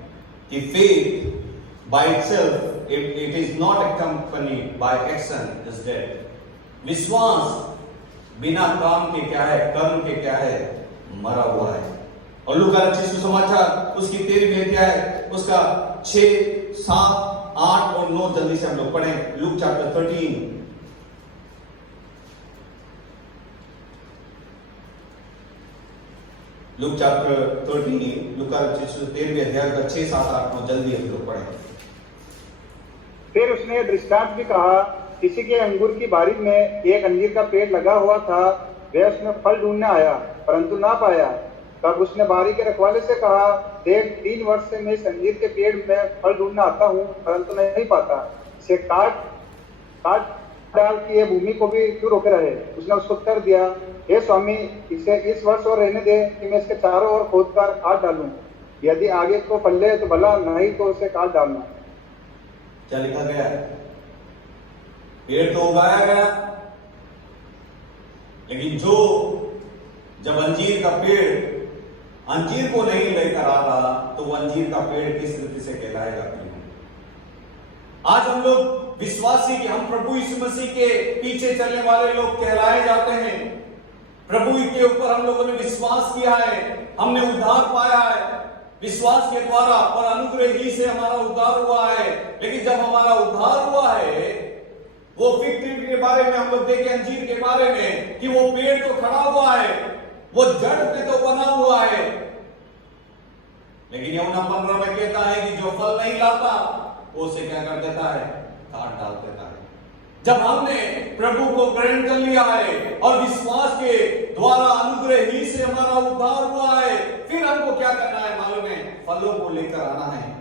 कि faith by itself it is not accompanied by action is dead. विश्वास बिना काम के क्या है, कर्म के क्या है, मरा हुआ है। और लूका रचित सुसमाचार उसकी 13वीं अध्याय उसका 6, 7, 8 और 9 जल्दी से हम लोग पढ़ें। लूक चैप्टर 13, लूक चैप्टर 13, लूका रचित 13वीं अध्याय का 6, 7, 8, 9 जल्दी हम लोग पढ़ें। फिर उसने दृष्टांत भी कहा, किसी के अंगूर की बारी में एक अंजीर का पेड़ लगा हुआ था। वह उसमें फल ढूंढने आया परंतु ना पाया। तब उसने बारी के रखवाले से कहा, देख 3 वर्ष से मैं इस अंजीर के पेड़ में फल ढूंढने आता हूँ परंतु नहीं पाता। इसे काट डाल कि ये भूमि को भी क्यों रोके रहे। उसने उसको उत्तर दिया, हे स्वामी, इसे इस वर्ष और रहने दे कि मैं इसके चारों ओर खोदकर काट डालूं। यदि आगे को पल्ले तो भला, नहीं तो उसे काट डालना। क्या लिखा गया? पेड़ तो उगाया गया, लेकिन जब अंजीर का पेड़ अंजीर को नहीं लेकर आता तो वो अंजीर का पेड़ किस रीति से कहलाएगा? आज हम लोग विश्वासी कि हम प्रभु यीशु मसीह के पीछे चलने वाले लोग कहलाए जाते हैं। प्रभु के ऊपर हम लोगों ने विश्वास किया है, हमने उद्धार पाया है विश्वास के द्वारा, और अनुग्रह ही से हमारा उद्धार हुआ है। लेकिन जब हमारा उद्धार हुआ है, वो फिग ट्री के बारे में हम लोग देखें, अंजीर के बारे में, कि वो पेड़ तो खड़ा हुआ है, वो जड़ पे तो बना हुआ है, लेकिन यूहन्ना 15 में कहता है कि जो फल नहीं लाता वो उसे क्या कर देता है? काट डाल देता है। जब हमने प्रभु को ग्रहण कर लिया है और विश्वास के द्वारा अनुग्रह ही से हमारा उद्धार हुआ है, फिर हमको क्या करना है मालूम है? फलों को लेकर आना है।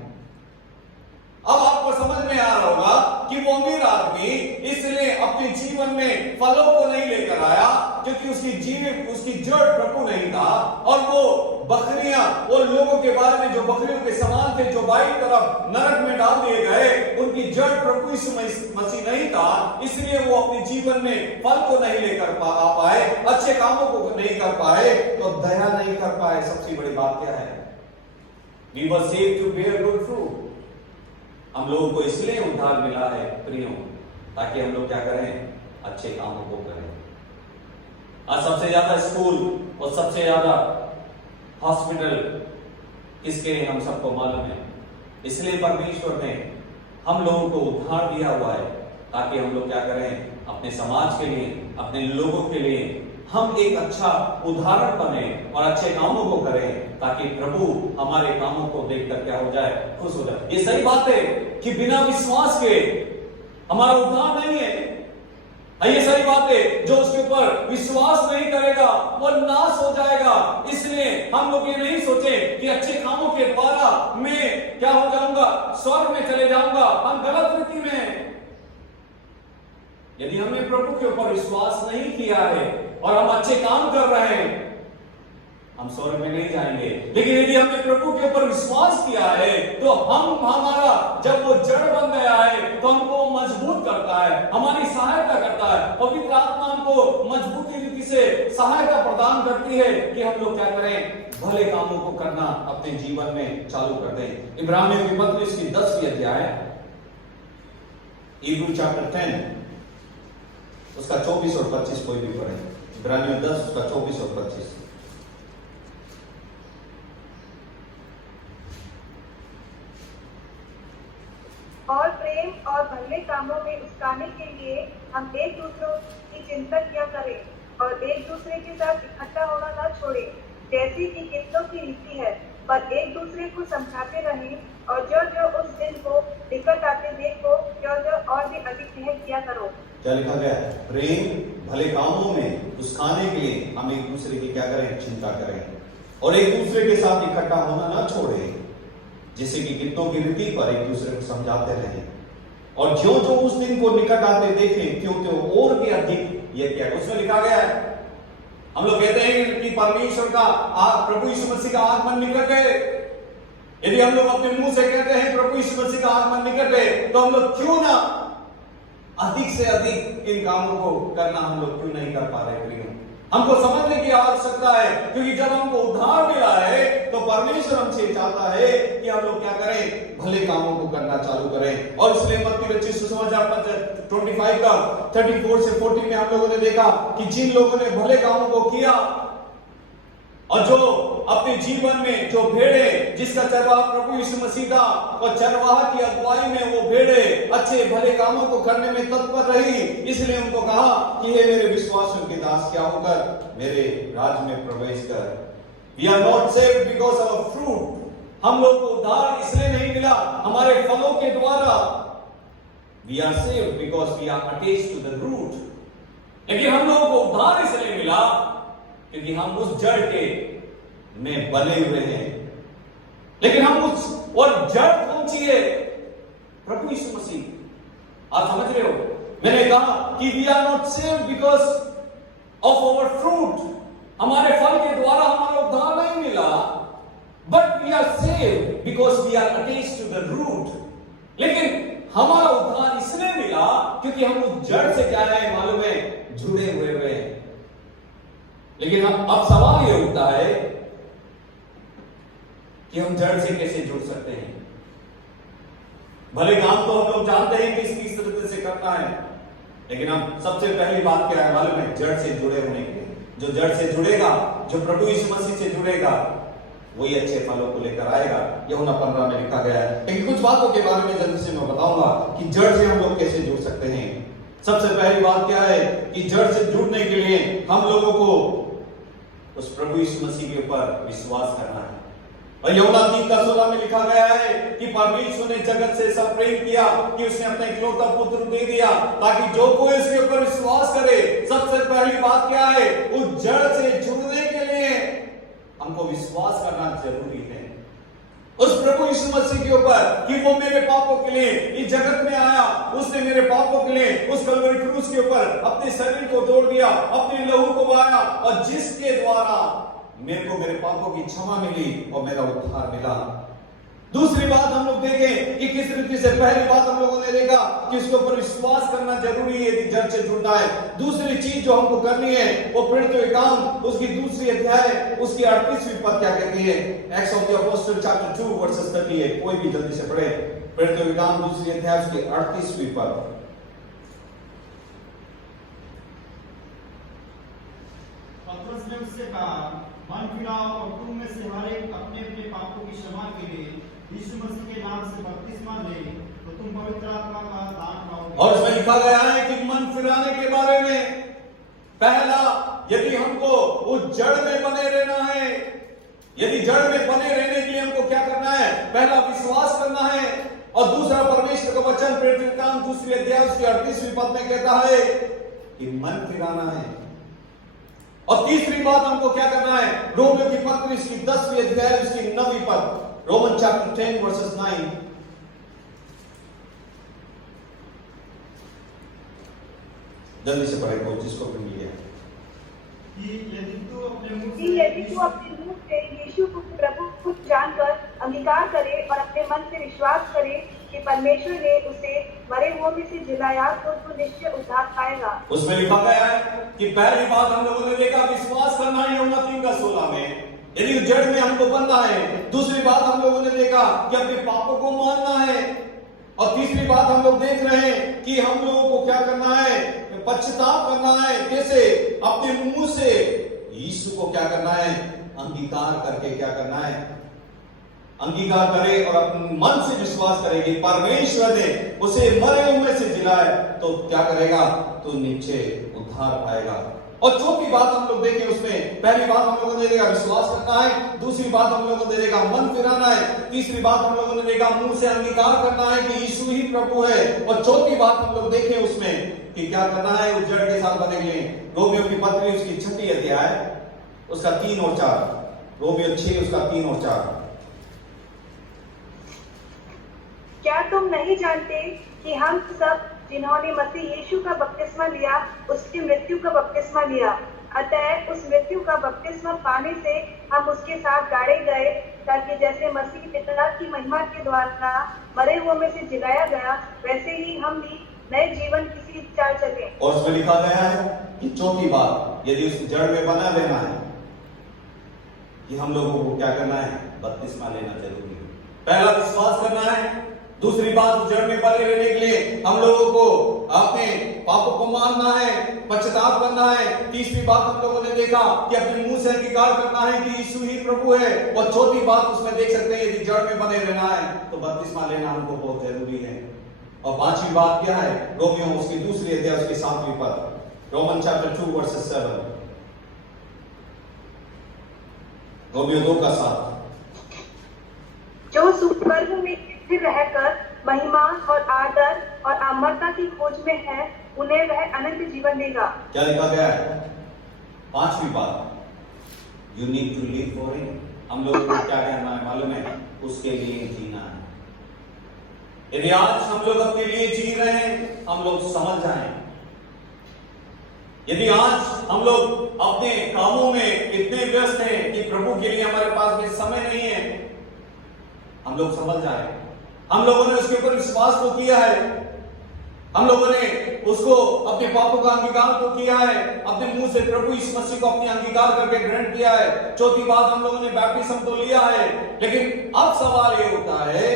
अब आपको समझ में आ रहा होगा कि वो अमीर आदमी इसलिए अपने जीवन में फलों को नहीं लेकर आया क्योंकि उसकी जड़ प्रभु नहीं था, और वो बकरियां, वो लोगों के बारे में जो बकरियों के समान थे, जो बाई तरफ नरक में डाल दिए गए, उनकी जड़ प्रभु यीशु मसीह नहीं था। इसलिए वो अपने जीवन में फल को नहीं लेकर आ पाए, अच्छे कामों को नहीं कर पाए, तो दया नहीं कर पाए। सबसे बड़ी बात क्या है? We were saved to bear good fruit। हम लोगों को इसलिए उद्धार मिला है प्रियों, ताकि हम लोग क्या करें? अच्छे कामों को करें। आज सबसे ज्यादा स्कूल और सबसे ज्यादा हॉस्पिटल किसके हैं हम सबको मालूम है। इसलिए परमेश्वर ने हम लोगों को उद्धार दिया हुआ है ताकि हम लोग क्या करें? अपने समाज के लिए, अपने लोगों के लिए हम एक अच्छा उदाहरण बने और अच्छे कामों को करें, ताकि प्रभु हमारे कामों को देखकर क्या हो जाए? खुश हो जाए। ये सही बात है कि बिना विश्वास के हमारा उद्धार नहीं है। ये सही बात है, जो उसके ऊपर विश्वास नहीं करेगा वो नाश हो जाएगा। इसलिए हम लोग ये नहीं सोचे कि अच्छे कामों के द्वारा मैं क्या हो जाऊंगा? स्वर्ग में चले जाऊंगा। हम गलत रीति में हैं। यदि हमने प्रभु के ऊपर विश्वास नहीं किया है और हम अच्छे काम कर रहे हैं, हम स्वर्ग में नहीं जाएंगे। लेकिन यदि हमने प्रभु के ऊपर विश्वास किया है तो हमारा जब वो जड़ बन गया है तो हमको मजबूत करता है, हमारी सहायता करता है। पवित्र आत्मा हमको मजबूती रीति से सहायता प्रदान करती है कि हम लोग क्या करें? भले कामों को करना अपने जीवन में चालू कर दें। इब्रानियों की पत्री इसकी 10वीं अध्याय, इब्रू चैप्टर 10 उसका 24 और 25 कोई भी पढ़े। इब्रानियों 10 उसका 24 और 25। और प्रेम और भले कामों में उकसाने के लिए हम एक दूसरों की चिंता किया करें और एक दूसरे के साथ इकट्ठा होना न छोड़ें, जैसी कि कितनों की रीति है, पर एक दूसरे को समझाते रहें, और जो उस दिन को निकट आते देखो, जो और भी अधिक मेहनत किया करो। क्या लिखा गया है? प्रेम भले कामों में उकसाने के लिए हम एक दूसरे की क्या करें? चिंता करें, और एक दूसरे के साथ इकट्ठा होना न छोड़ें, जिससे कि कितनों की रीति पर एक दूसरे को समझाते रहें, और जो उस दिन को निकट आते देखें, त्यों और भी अधिक ये क्या? उसमें लिखा गया है, हम लोग कहते हैं कि परमेश्वर का प्रभु यीशु मसीह का आगमन निकट है। यदि हम लोग अपने मुंह से कहते हैं प्रभु यीशु मसीह का आगमन निकट है, तो हम लोग क्यों ना अधिक से अधिक इन कामों को करना हम लोग क्यों नहीं कर पा रहे प्रियो? हमको समझने की आवश्यकता है, क्योंकि जब हमको उद्धार मिला है तो परमेश्वर हमसे चाहता है कि हम लोग क्या करें, भले कामों को करना चालू करें। और इसलिए मत्ती रचित सुसमाचार 25 का 34 से 40 में हम लोगों ने देखा कि जिन लोगों ने भले कामों को किया और जो अपने जीवन में जो भेड़े जिसका चरवाह प्रभु यीशु मसीह था और चरवाह की अगुवाई में वो भेड़े अच्छे भले कामों को करने में तत्पर रही, इसलिए उनको कहा कि हे मेरे विश्वासियों के दास, क्या होकर मेरे राज में प्रवेश कर। We are not saved because of our fruit. हम लोग को उद्धार इसलिए नहीं मिला हमारे फलों के द्वारा। We are saved because we are attached to the root. लेकिन हम लोगों को उद्धार इसलिए मिला क्योंकि हम उस जड़ के में बने हुए हैं। लेकिन हम उस और जड़ कौन सी है? प्रभु यीशु मसीह। आप समझ रहे हो? मैंने कहा कि we are not saved because of our fruit, हमारे फल के द्वारा हमारा उद्धार नहीं मिला, but we are saved because we are attached to the root. लेकिन हमारा उद्धार इसलिए मिला क्योंकि हम उस जड़ से क्या है मालूम है, जुड़े हुए हैं। लेकिन अब सवाल यह उठता है कि हम जड़ से कैसे जुड़ सकते हैं? भले काम तो हम लोग जानते हैं कि किस तरह से करना है, लेकिन हम सबसे पहली बात क्या है मालूम है? जड़ से जुड़े होने के। जो जड़ से जुड़ेगा, जो प्रभु यीशु मसीह से जुड़ेगा, वही अच्छे फलों को लेकर आएगा। यूहन्ना 15 में लिखा गया है। लेकिन कुछ बातों के बारे में जल्दी से मैं बताऊंगा कि जड़ से हम लोग कैसे जुड़ सकते हैं। सबसे पहली बात क्या है कि जड़ से जुड़ने के लिए हम लोगों को उस प्रभु यीशु मसीह के ऊपर विश्वास करना है। और यूहन्ना 3:16 में लिखा गया है कि परमेश्वर ने जगत से ऐसा प्रेम किया कि उसने अपने इकलौता पुत्र दे दिया ताकि जो कोई उसके ऊपर विश्वास करे। सबसे पहली बात क्या है? उस जड़ से जुड़ने के लिए हमको विश्वास करना जरूरी है उस प्रभु यीशु मसीह के ऊपर कि वो मेरे पापों के लिए इस जगत में आया, उसने मेरे पापों के लिए उस कलवरी क्रूस के ऊपर अपने शरीर को तोड़ दिया, अपने लहू को बहाया, और जिसके द्वारा मेरे को मेरे पापों की क्षमा मिली और मेरा उद्धार मिला। दूसरी बात हम लोग देखें कि किस रीति से, पहली बात हम लोगों ने देखा कि उसके ऊपर विश्वास करना जरूरी है यदि जड़ से जुड़ना है। दूसरी चीज जो हमको करनी है वो प्रेरितों के काम उसकी दूसरी अध्याय उसकी 38वीं पद क्या कहती है? Acts of the apostle chapter 2 versus 38। कोई भी जल्दी से पढ़े। प्रेरितों के काम दूसरी अध्याय उसकी 38वीं पद। पतरस ने उससे कहा, मन फिराओ और तुम में से हर एक अपने अपने पापों की क्षमा के लिए यीशु मसीह के नाम से बपतिस्मा ले, तो तुम पवित्र आत्मा का दान पाओगे। और इसमें लिखा गया है कि मन फिराने के बारे में पहला, यदि हमको उस जड़ में बने रहना है, यदि जड़ में बने रहने के लिए हमको क्या करना है? पहला विश्वास करना है, और दूसरा परमेश्वर का वचन प्रेरितों के काम दूसरी अध्याय उसकी 38वीं पद में कहता है कि मन फिराना है। और तीसरी बात हमको क्या करना है? रोमियो की पत्री इसकी 10वीं अध्याय उसकी 9वीं पद, रोमन चैप्टर 10 वर्सेस 9। जल्दी से पढ़े को जिसको भी मिल गया। यदि तू अपने मुंह से यीशु को प्रभु जानकर अंगीकार करे और अपने मन से विश्वास करे कि परमेश्वर ने उसे मरे हुओं में से जिलाया, तो तू निश्चय उद्धार पाएगा। उसमें लिखा गया है कि पहली बात हम लोगों ने देखा विश्वास करना है यूहन्ना 3:16 में, यदि जड़ में हमको बनना है। दूसरी बात हम लोगों ने देखा कि अपने पापों को मानना है, और तीसरी बात हम लोग देख रहे हैं कि हम लोगों को क्या करना है? पश्चाताप करना है। कैसे? अपने मुंह से यीशु को क्या करना है? अंगीकार करके क्या करना है? अंगीकार करे और अपने मन से विश्वास करेगी परमेश्वर ने उसे मरे हुए से जिलाया, तो क्या करेगा? तो निश्चय उद्धार पाएगा। और चौथी बात हम लोग देखें उसमें, पहली बात हम लोगों ने देखा विश्वास करना है, दूसरी बात हम लोगों ने देखा मन फिराना है, तीसरी बात हम लोगों ने देखा मुंह से अंगीकार करना है कि यीशु ही प्रभु है, और चौथी बात हम लोग देखें उसमें कि क्या करना है उस जड़ के साथ बने लिए। रोमियो की पत्री उसकी 6वीं अध्याय उसका 3 और 4, रोमियो 6 उसका 3 और 4। क्या तुम नहीं जानते कि हम सब जिन्होंने मसीह यीशु का बपतिस्मा लिया उसकी मृत्यु का बपतिस्मा लिया, अतः उस मृत्यु का बपतिस्मा पाने से हम उसके साथ गाड़े गए, ताकि जैसे मसीह पिता की महिमा के द्वारा मरे हुओं में से जिलाया गया, वैसे ही हम भी नए जीवन की सी चाल चले। और उसमें लिखा गया है कि चौथी बात, यदि उस जड़ में बना रहना है कि हम लोगों को क्या करना है, बपतिस्मा लेना जरूरी है। पहला विश्वास करना है, दूसरी बात जड़ में बने रहने के लिए हम लोगों को अपने पापों को मानना है, पश्चाताप करना है। तीसरी बात हम लोगों ने देखा कि अपने मुंह से अंगीकार करना है कि यीशु ही प्रभु है। और चौथी बात उसमें देख सकते हैं, यदि जड़ में बने रहना है तो बपतिस्मा लेना हमको बहुत जरूरी है। और पांचवी बात क्या है, रोमियो उसकी दूसरी अध्याय उसकी 7वीं पद, रोमन चैप्टर 2 वर्सेस 7, रोमियो 2:7। जो स्वर्ग में स्थिर रहकर महिमा और आदर और अमरता की खोज में है, उन्हें वह अनंत जीवन देगा। क्या लिखा गया है? पांचवी बात, you need to live for him. हम लोगों को क्या करना है मालूम है? उसके लिए जीना है। यदि आज हम लोग अपने लिए जी रहे हैं, हम लोग समझ जाएं। यदि आज हम लोग अपने कामों में इतने व्यस्त हैं कि प्रभु के लिए हमारे पास में समय नहीं है, हम लोग समझ जाएं। हम लोगों ने उसके ऊपर विश्वास तो किया है, हम लोगों ने उसको अपने पापों का अंगीकार तो किया है, अपने मुंह से प्रभु यीशु मसीह को अपनी अंगीकार करके ग्रहण किया है। चौथी बात, हम लोगों ने बैप्टिज्म तो लिया है। लेकिन अब सवाल ये होता है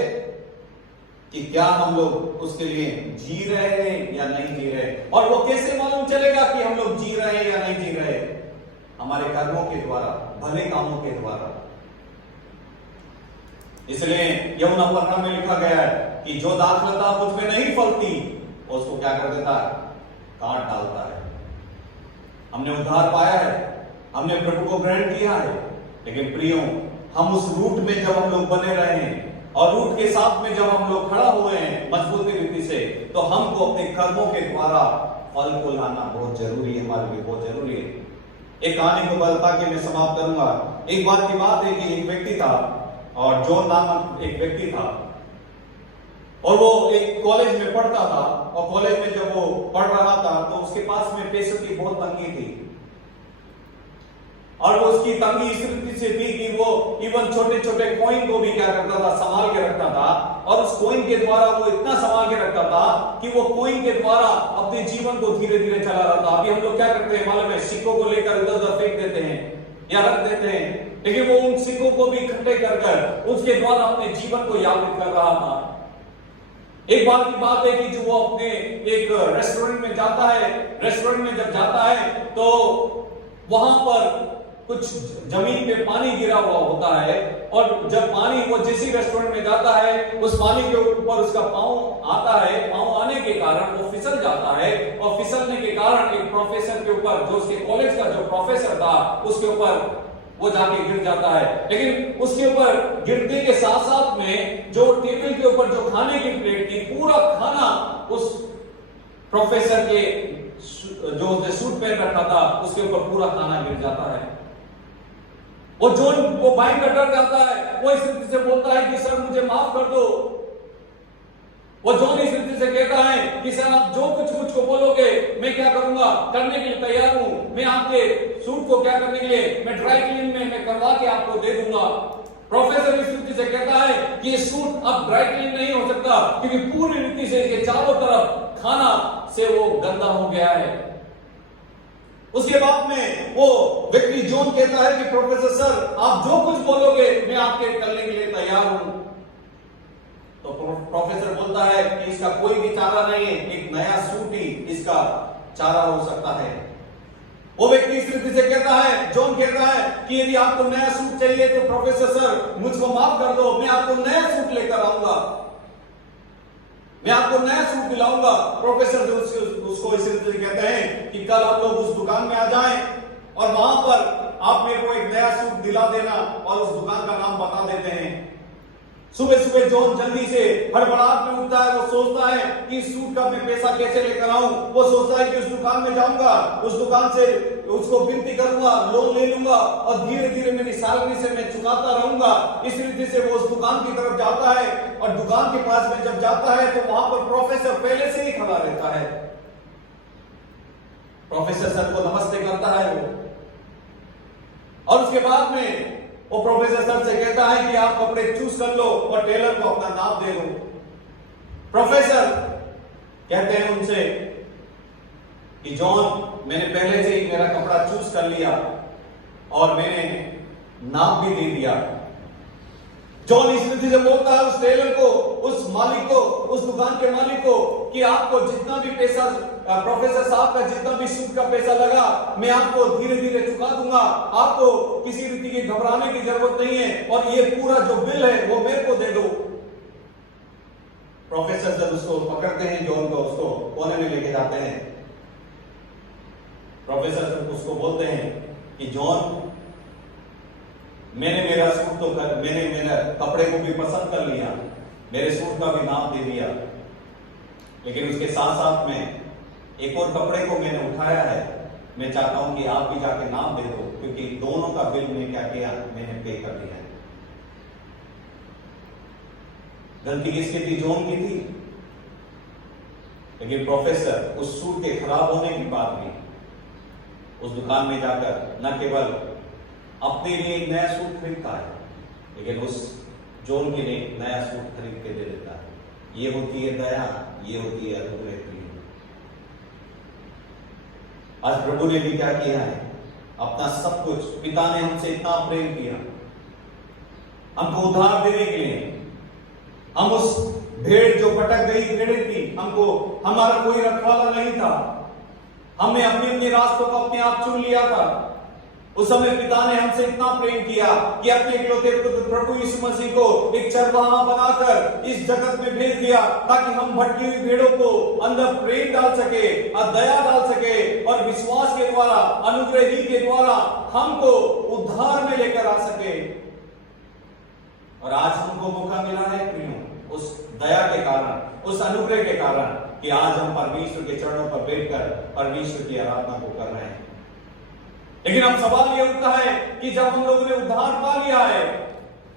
कि क्या हम लोग उसके लिए जी रहे हैं या नहीं जी रहे। और वो कैसे मालूम चलेगा कि हम लोग जी रहे हैं या नहीं जी रहे? हमारे कर्मों के द्वारा, भले कामों के द्वारा। इसलिए यूहन्ना 15 में लिखा गया है कि जो दाखलता मुझ में नहीं फलती उसको क्या कर देता है? काट डालता है। हमने उद्धार पाया है, हमने प्रभु को ग्रहण किया है, लेकिन प्रियो, हम उस रूट में जब हम लोग बने रहे हैं और रूट के साथ में जब हम लोग खड़ा हुए हैं मजबूती रीति से, तो हमको अपने कर्मों के द्वारा फल को लाना बहुत जरूरी है, हमारे लिए बहुत जरूरी है। एक कहानी को बता के मैं समाप्त करूंगा। एक बार की बात है कि एक व्यक्ति था, और जॉन नामक एक व्यक्ति था, और वो एक कॉलेज में पढ़ता था। और कॉलेज में जब वो पढ़ रहा था तो उसके पास में पैसों की बहुत तंगी थी। और वो उसकी तंगी इस रीति से थी कि वो इवन छोटे छोटे कॉइन को भी क्या करता था? संभाल के रखता था। और उस कॉइन के द्वारा वो इतना संभाल के रखता था कि वो कॉइन के द्वारा अपने जीवन को धीरे धीरे चला रहा था। अभी हम लोग क्या करते हैं मालूम है? सिक्कों को लेकर इधर उधर फेंक देते हैं या रख देते हैं, लेकिन वो उन सिक्कों को भी इकट्ठे कर उसके द्वारा अपने जीवन को यापित कर रहा था। एक बार की बात है कि जो वो अपने एक रेस्टोरेंट में जाता है, रेस्टोरेंट में जब जाता है तो वहां पर कुछ जमीन पे पानी गिरा हुआ होता है। और जब पानी, वो जिस रेस्टोरेंट में जाता है, उस पानी के ऊपर उसका पांव आता है। पांव आने के कारण वो फिसल जाता है, और फिसलने के कारण एक प्रोफेसर के ऊपर, जो उसके कॉलेज का जो प्रोफेसर था, उसके ऊपर वो जाके गिर जाता है। लेकिन उसके ऊपर गिरने के साथ साथ में जो टेबल के ऊपर जो खाने की प्लेट थी, पूरा खाना उस प्रोफेसर के जो उसने सूट पहन रखा था उसके ऊपर पूरा खाना गिर जाता है। वो जॉन वो भाई का डर जाता है। वो इस रीति से बोलता है कि सर मुझे माफ कर दो। वो जॉन इस रीति से कहता है कि सर आप जो कुछ मुझको बोलोगे मैं क्या करूंगा, करने के लिए तैयार हूं। मैं आपके सूट को क्या करने के लिए, मैं ड्राई क्लीन में मैं करवा के आपको दे दूंगा। प्रोफेसर इस रीति से कहता है कि ये सूट अब ड्राई क्लीन नहीं हो सकता, क्योंकि पूरी रीति से इसके चारों तरफ खाना से वो गंदा हो गया है। उसके बाद में वो व्यक्ति जॉन कहता है कि प्रोफेसर सर आप जो कुछ बोलोगे मैं आपके करने के लिए तैयार हूं। तो प्रोफेसर बोलता है कि इसका कोई भी चारा नहीं है, एक नया सूट ही इसका चारा हो सकता है। वो व्यक्ति इस रीति से कहता है, जॉन कहता है कि यदि आपको नया सूट चाहिए तो प्रोफेसर सर मुझको माफ कर दो, मैं आपको नया सूट लेकर आऊंगा, मैं आपको नया सूट दिलाऊंगा। प्रोफेसर उसको इस रीति से कहते हैं कि कल आप लोग उस दुकान में आ जाएं और वहां पर आप मेरे को एक नया सूट दिला देना, और उस दुकान का नाम बता देते हैं। सुबह सुबह जॉन जल्दी से हड़बड़ाहट में उठता है। वो सोचता है कि इस सूट का मैं पैसा कैसे लेकर आऊं। वो सोचता है कि उस दुकान में जाऊंगा, उस दुकान से उसको विनती करूंगा, लोन ले लूंगा, और धीरे धीरे मेरी सैलरी से मैं चुकाता रहूंगा। इस रीति से वो उस दुकान की तरफ जाता है, और दुकान के पास में जब जाता है तो वहां पर प्रोफेसर पहले से ही खड़ा रहता है। प्रोफेसर सर को नमस्ते करता है वो, और उसके बाद में वो प्रोफेसर सर से कहता है कि आप कपड़े चूज कर लो और टेलर को अपना नाप दे दो। प्रोफेसर कहते हैं उनसे कि जॉन, मैंने पहले से ही मेरा कपड़ा चूज कर लिया और मैंने नाप भी दे दिया। जॉन इस रीति से बोलता है उस टेलर को, उस मालिक को, उस दुकान के मालिक को कि आपको जितना भी पैसा, प्रोफेसर साहब का जितना भी सूट का पैसा लगा, मैं आपको धीरे धीरे चुका दूंगा, आपको किसी रीति की घबराने की जरूरत नहीं है, और ये पूरा जो बिल है वो मेरे को दे दो। प्रोफेसर जब उसको पकड़ते हैं, जॉन को उसको कोने में लेके जाते हैं। प्रोफेसर उसको बोलते हैं कि जॉन, मैंने मेरा सूट तो मैंने मेरे कपड़े को भी पसंद कर लिया, मेरे सूट का भी नाप दे दिया, लेकिन उसके साथ साथ में एक और कपड़े को मैंने उठाया है। मैं चाहता हूं कि आप भी जाके नाप दे दो, क्योंकि दोनों का बिल में क्या किया, मैंने पे कर दिया है। गलती किसकी थी? जॉन की थी। लेकिन प्रोफेसर उस सूट के खराब होने के बाद भी उस दुकान में जाकर न केवल अपने लिए एक नया सूट खरीदता है, लेकिन उस जॉन के लिए नया सूट खरीद के दे देता है। ये होती है दया, ये होती है अनुग्रह। आज प्रभु ने भी क्या किया है? अपना सब कुछ, पिता ने हमसे इतना प्रेम किया, हमको उद्धार देने के लिए। हम उस भेड़ जो भटक गई भेड़ें थी, हमको, हमारा कोई रखवाला नहीं था, हमने अपने अपने रास्तों को अपने आप चुन लिया था। उस समय पिता ने हमसे इतना प्रेम किया कि अपने इकलौते पुत्र प्रभु यीशु मसीह को एक चरवाहा बनाकर इस जगत में भेज दिया, ताकि हम भटकी हुई भेड़ों को अंदर प्रेम डाल सके और दया डाल सके, और विश्वास के द्वारा, अनुग्रह ही के द्वारा हमको उद्धार में लेकर आ सके। और आज हमको मौका मिला है प्रियो, उस दया के कारण, उस अनुग्रह के कारण, कि आज हम परमेश्वर के चरणों पर बैठकर परमेश्वर की आराधना को कर रहे हैं। लेकिन अब सवाल यह उठता है कि जब हम लोगों ने उद्धार पा लिया है,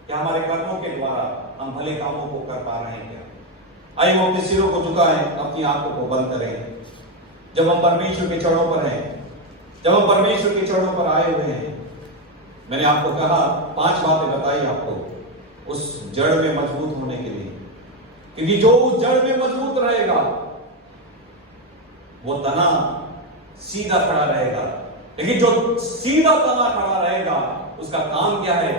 क्या हमारे कर्मों के द्वारा हम भले कामों को कर पा रहे हैं क्या? आइए हम अपने सिरों को झुकाएं, अपनी आंखों को बंद करें। जब हम परमेश्वर के चरणों पर हैं, जब हम परमेश्वर के चरणों पर आए हुए हैं, मैंने आपको कहा 5 बातें बताई आपको उस जड़ में मजबूत होने के लिए, क्योंकि जो उस जड़ में मजबूत रहेगा वो तना सीधा खड़ा रहेगा। लेकिन जो सीधा तना खड़ा रहेगा, उसका काम क्या है?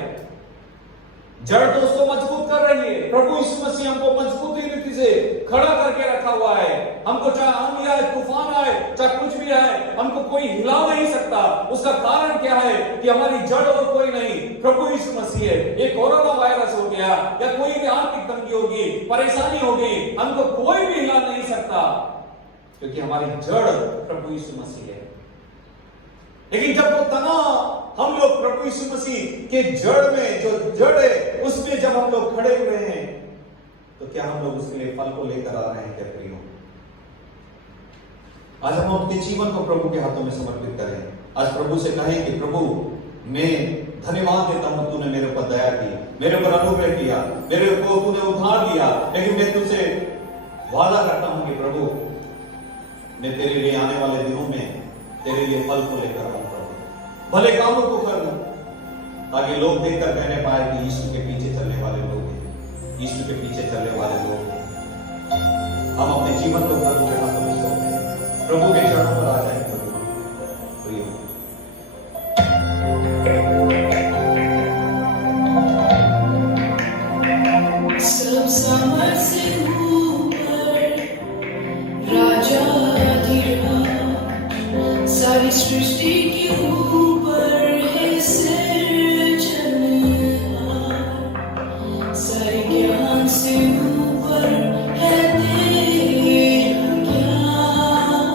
जड़ तो उसको मजबूत कर रही है। प्रभु यीशु मसीह हमको मजबूती रीति से खड़ा करके रखा हुआ है। हमको चाहे आंधी आए, तूफान आए, चाहे कुछ भी आए, हमको कोई हिला नहीं सकता। उसका कारण क्या है? कि हमारी जड़ और कोई नहीं, प्रभु यीशु मसीह है। ये कोरोना वायरस हो गया या कोई भी आर्थिक तंगी होगी, परेशानी होगी, हमको कोई भी हिला नहीं सकता, क्योंकि हमारी जड़ प्रभु यीशु मसीह है। लेकिन जब वो तना हम लोग प्रभु यीशु मसीह के जड़ में, जो जड़ है उसमें जब हम लोग खड़े हुए हैं, तो क्या हम लोग उसके लिए फल को लेकर आ रहे हैं क्या प्रियो? आज हम अपने जीवन को प्रभु के हाथों में समर्पित करें। आज प्रभु से कहें कि प्रभु, मैं धन्यवाद देता हूं, तूने मेरे ऊपर दया की, मेरे ऊपर अनुग्रह किया, मेरे को तूने उद्धार दिया। लेकिन मैं तुझसे वादा करता हूं कि प्रभु, मैं तेरे लिए आने वाले दिनों में तेरे लिए फल को लेकर आऊं, भले कामों को करूं, ताकि लोग देखकर कहने पाए कि यीशु के पीछे चलने वाले लोग हैं, यीशु के पीछे चलने वाले लोग हैं। हम अपने जीवन को प्रभु के हाथों में सौंप दें, प्रभु के चरणों पर आ जाए। सब समझ से ऊपर राजा सारी सृष्टि के ऊपर है सिरजनहार, सारे ज्ञान से ऊपर है तेरा ज्ञान।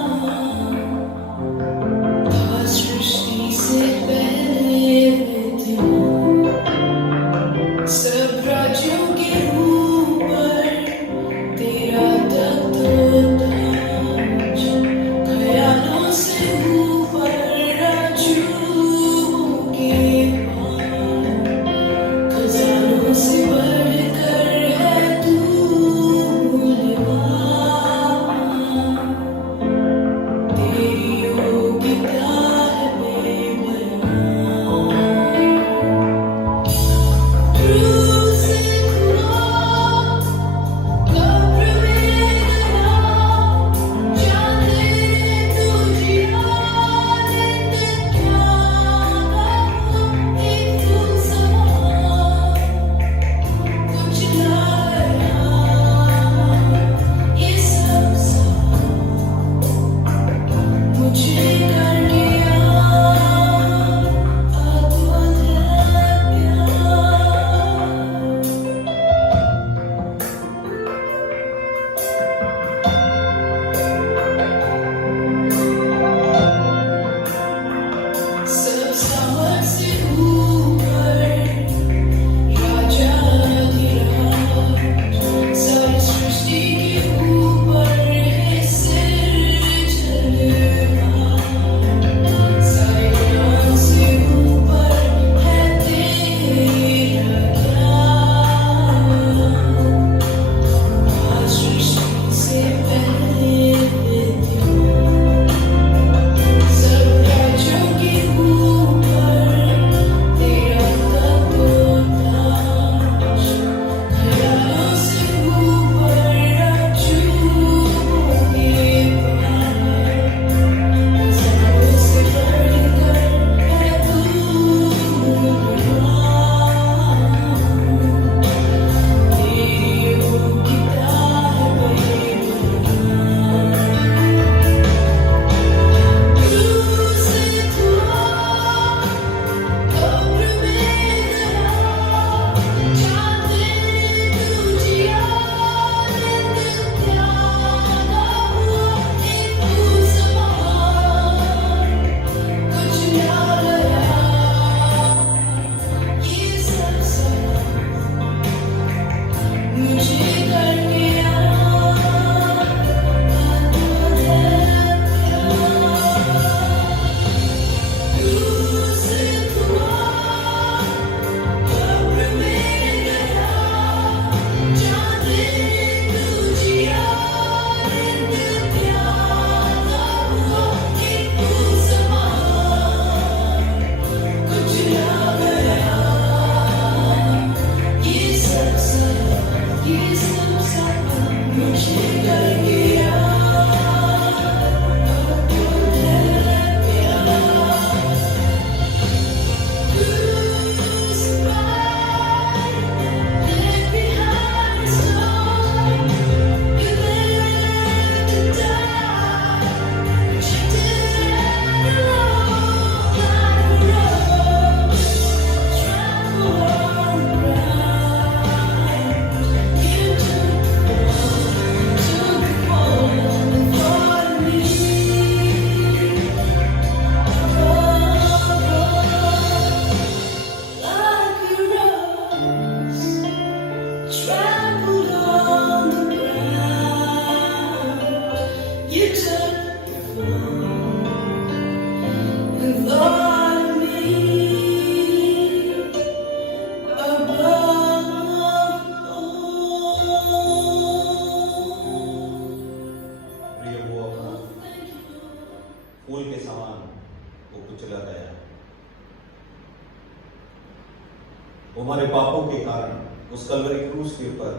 वो हमारे पापों के कारण उस कलवरी क्रूस के ऊपर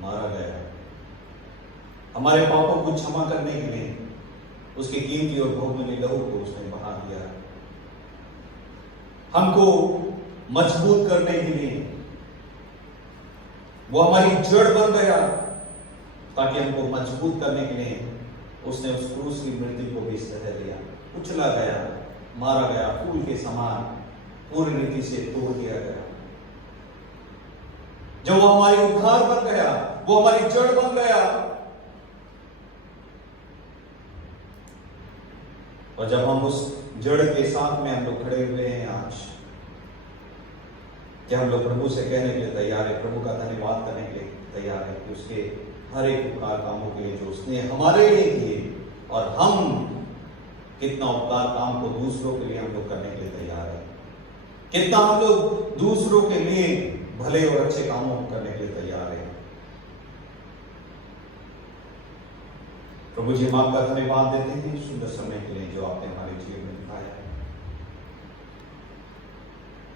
मारा गया। हमारे पापों को क्षमा करने के लिए उसके कीमती और बहुमूल्य लहू को उसने बहा दिया। हमको मजबूत करने के लिए वो हमारी जड़ बन गया, ताकि हमको मजबूत करने के लिए उसने उस क्रूस की मृत्यु को भी सह लिया। उछला गया, मारा गया, फूल के समान पूरी रीति से तोड़ दिया गया। जब वो हमारी उद्धार बन गया, वो हमारी जड़ बन गया, और जब हम उस जड़ के साथ में हम लोग खड़े हुए हैं आज, क्या हम लोग प्रभु से कहने के लिए तैयार है, प्रभु का धन्यवाद करने के लिए तैयार है कि उसके हर एक उपकार कामों के लिए जो उसने हमारे लिए किए, और हम कितना उपकार काम को दूसरों के लिए हम लोग करने के लिए तैयार है, कितना हम लोग दूसरों के लिए भले और अच्छे कामों को करने के लिए तैयार है। प्रभु जी हम आपका धन्यवाद देते हैं सुंदर समय के लिए जो आपने हमारे जीवन में दिखाया।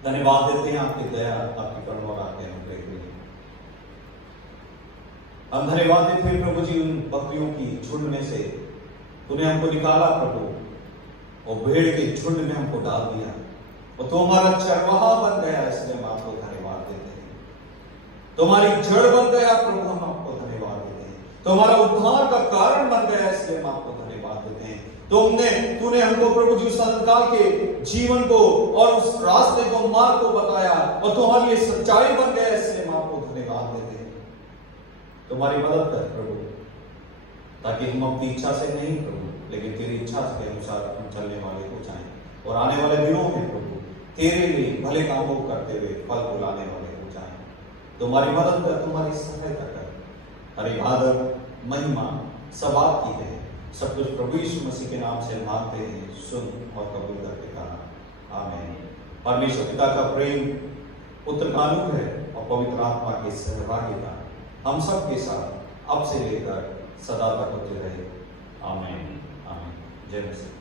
धन्यवाद देते हैं आपकी दया, आपकी करुणा और आपके अनुग्रह के लिए। हम धन्यवाद देते हैं प्रभु जी उन बकरियों की झुंड में से तूने हमको निकाला प्रभु, और भेड़ के झुंड में हमको डाल दिया, और तो हमारा चरवाहा बन गया, इसलिए हम आपको धन्यवाद देते हैं। तुम्हारी जड़ बन गया प्रभु, हम आपको धन्यवाद देते हैं। तुम्हारा उद्धार का कारण बन गया, इसलिए हम आपको धन्यवाद देते हैं। तूने हमको प्रभु जी उस अनंतकाल के जीवन को और उस रास्ते को, मार्ग को बताया, और तुम्हारी ये सच्चाई बन गया, इसलिए हम आपको धन्यवाद देते हैं। तुम्हारी मदद कर प्रभु, ताकि हम अपनी इच्छा से नहीं प्रभु, लेकिन तेरी इच्छा के अनुसार हम चलने वाले हो जाएं, और आने वाले दिनों में प्रभु तेरे लिए भले कामों को करते हुए फल को लाने वाले हो जाएं। तुम्हारी मदद कर, तुम्हारी सहायता कर। हरी आदर महिमा सब आपकी है। सब कुछ प्रभु यीशु मसीह के नाम से मांगते हैं, सुन और कबूल करके कहा आमीन। परमेश्वर पिता का प्रेम, पुत्र का अनुग्रह और पवित्र आत्मा की सहभागिता हम सब के साथ अब से लेकर सदा तक होते रहे। आमीन आमीन। जय मसीह।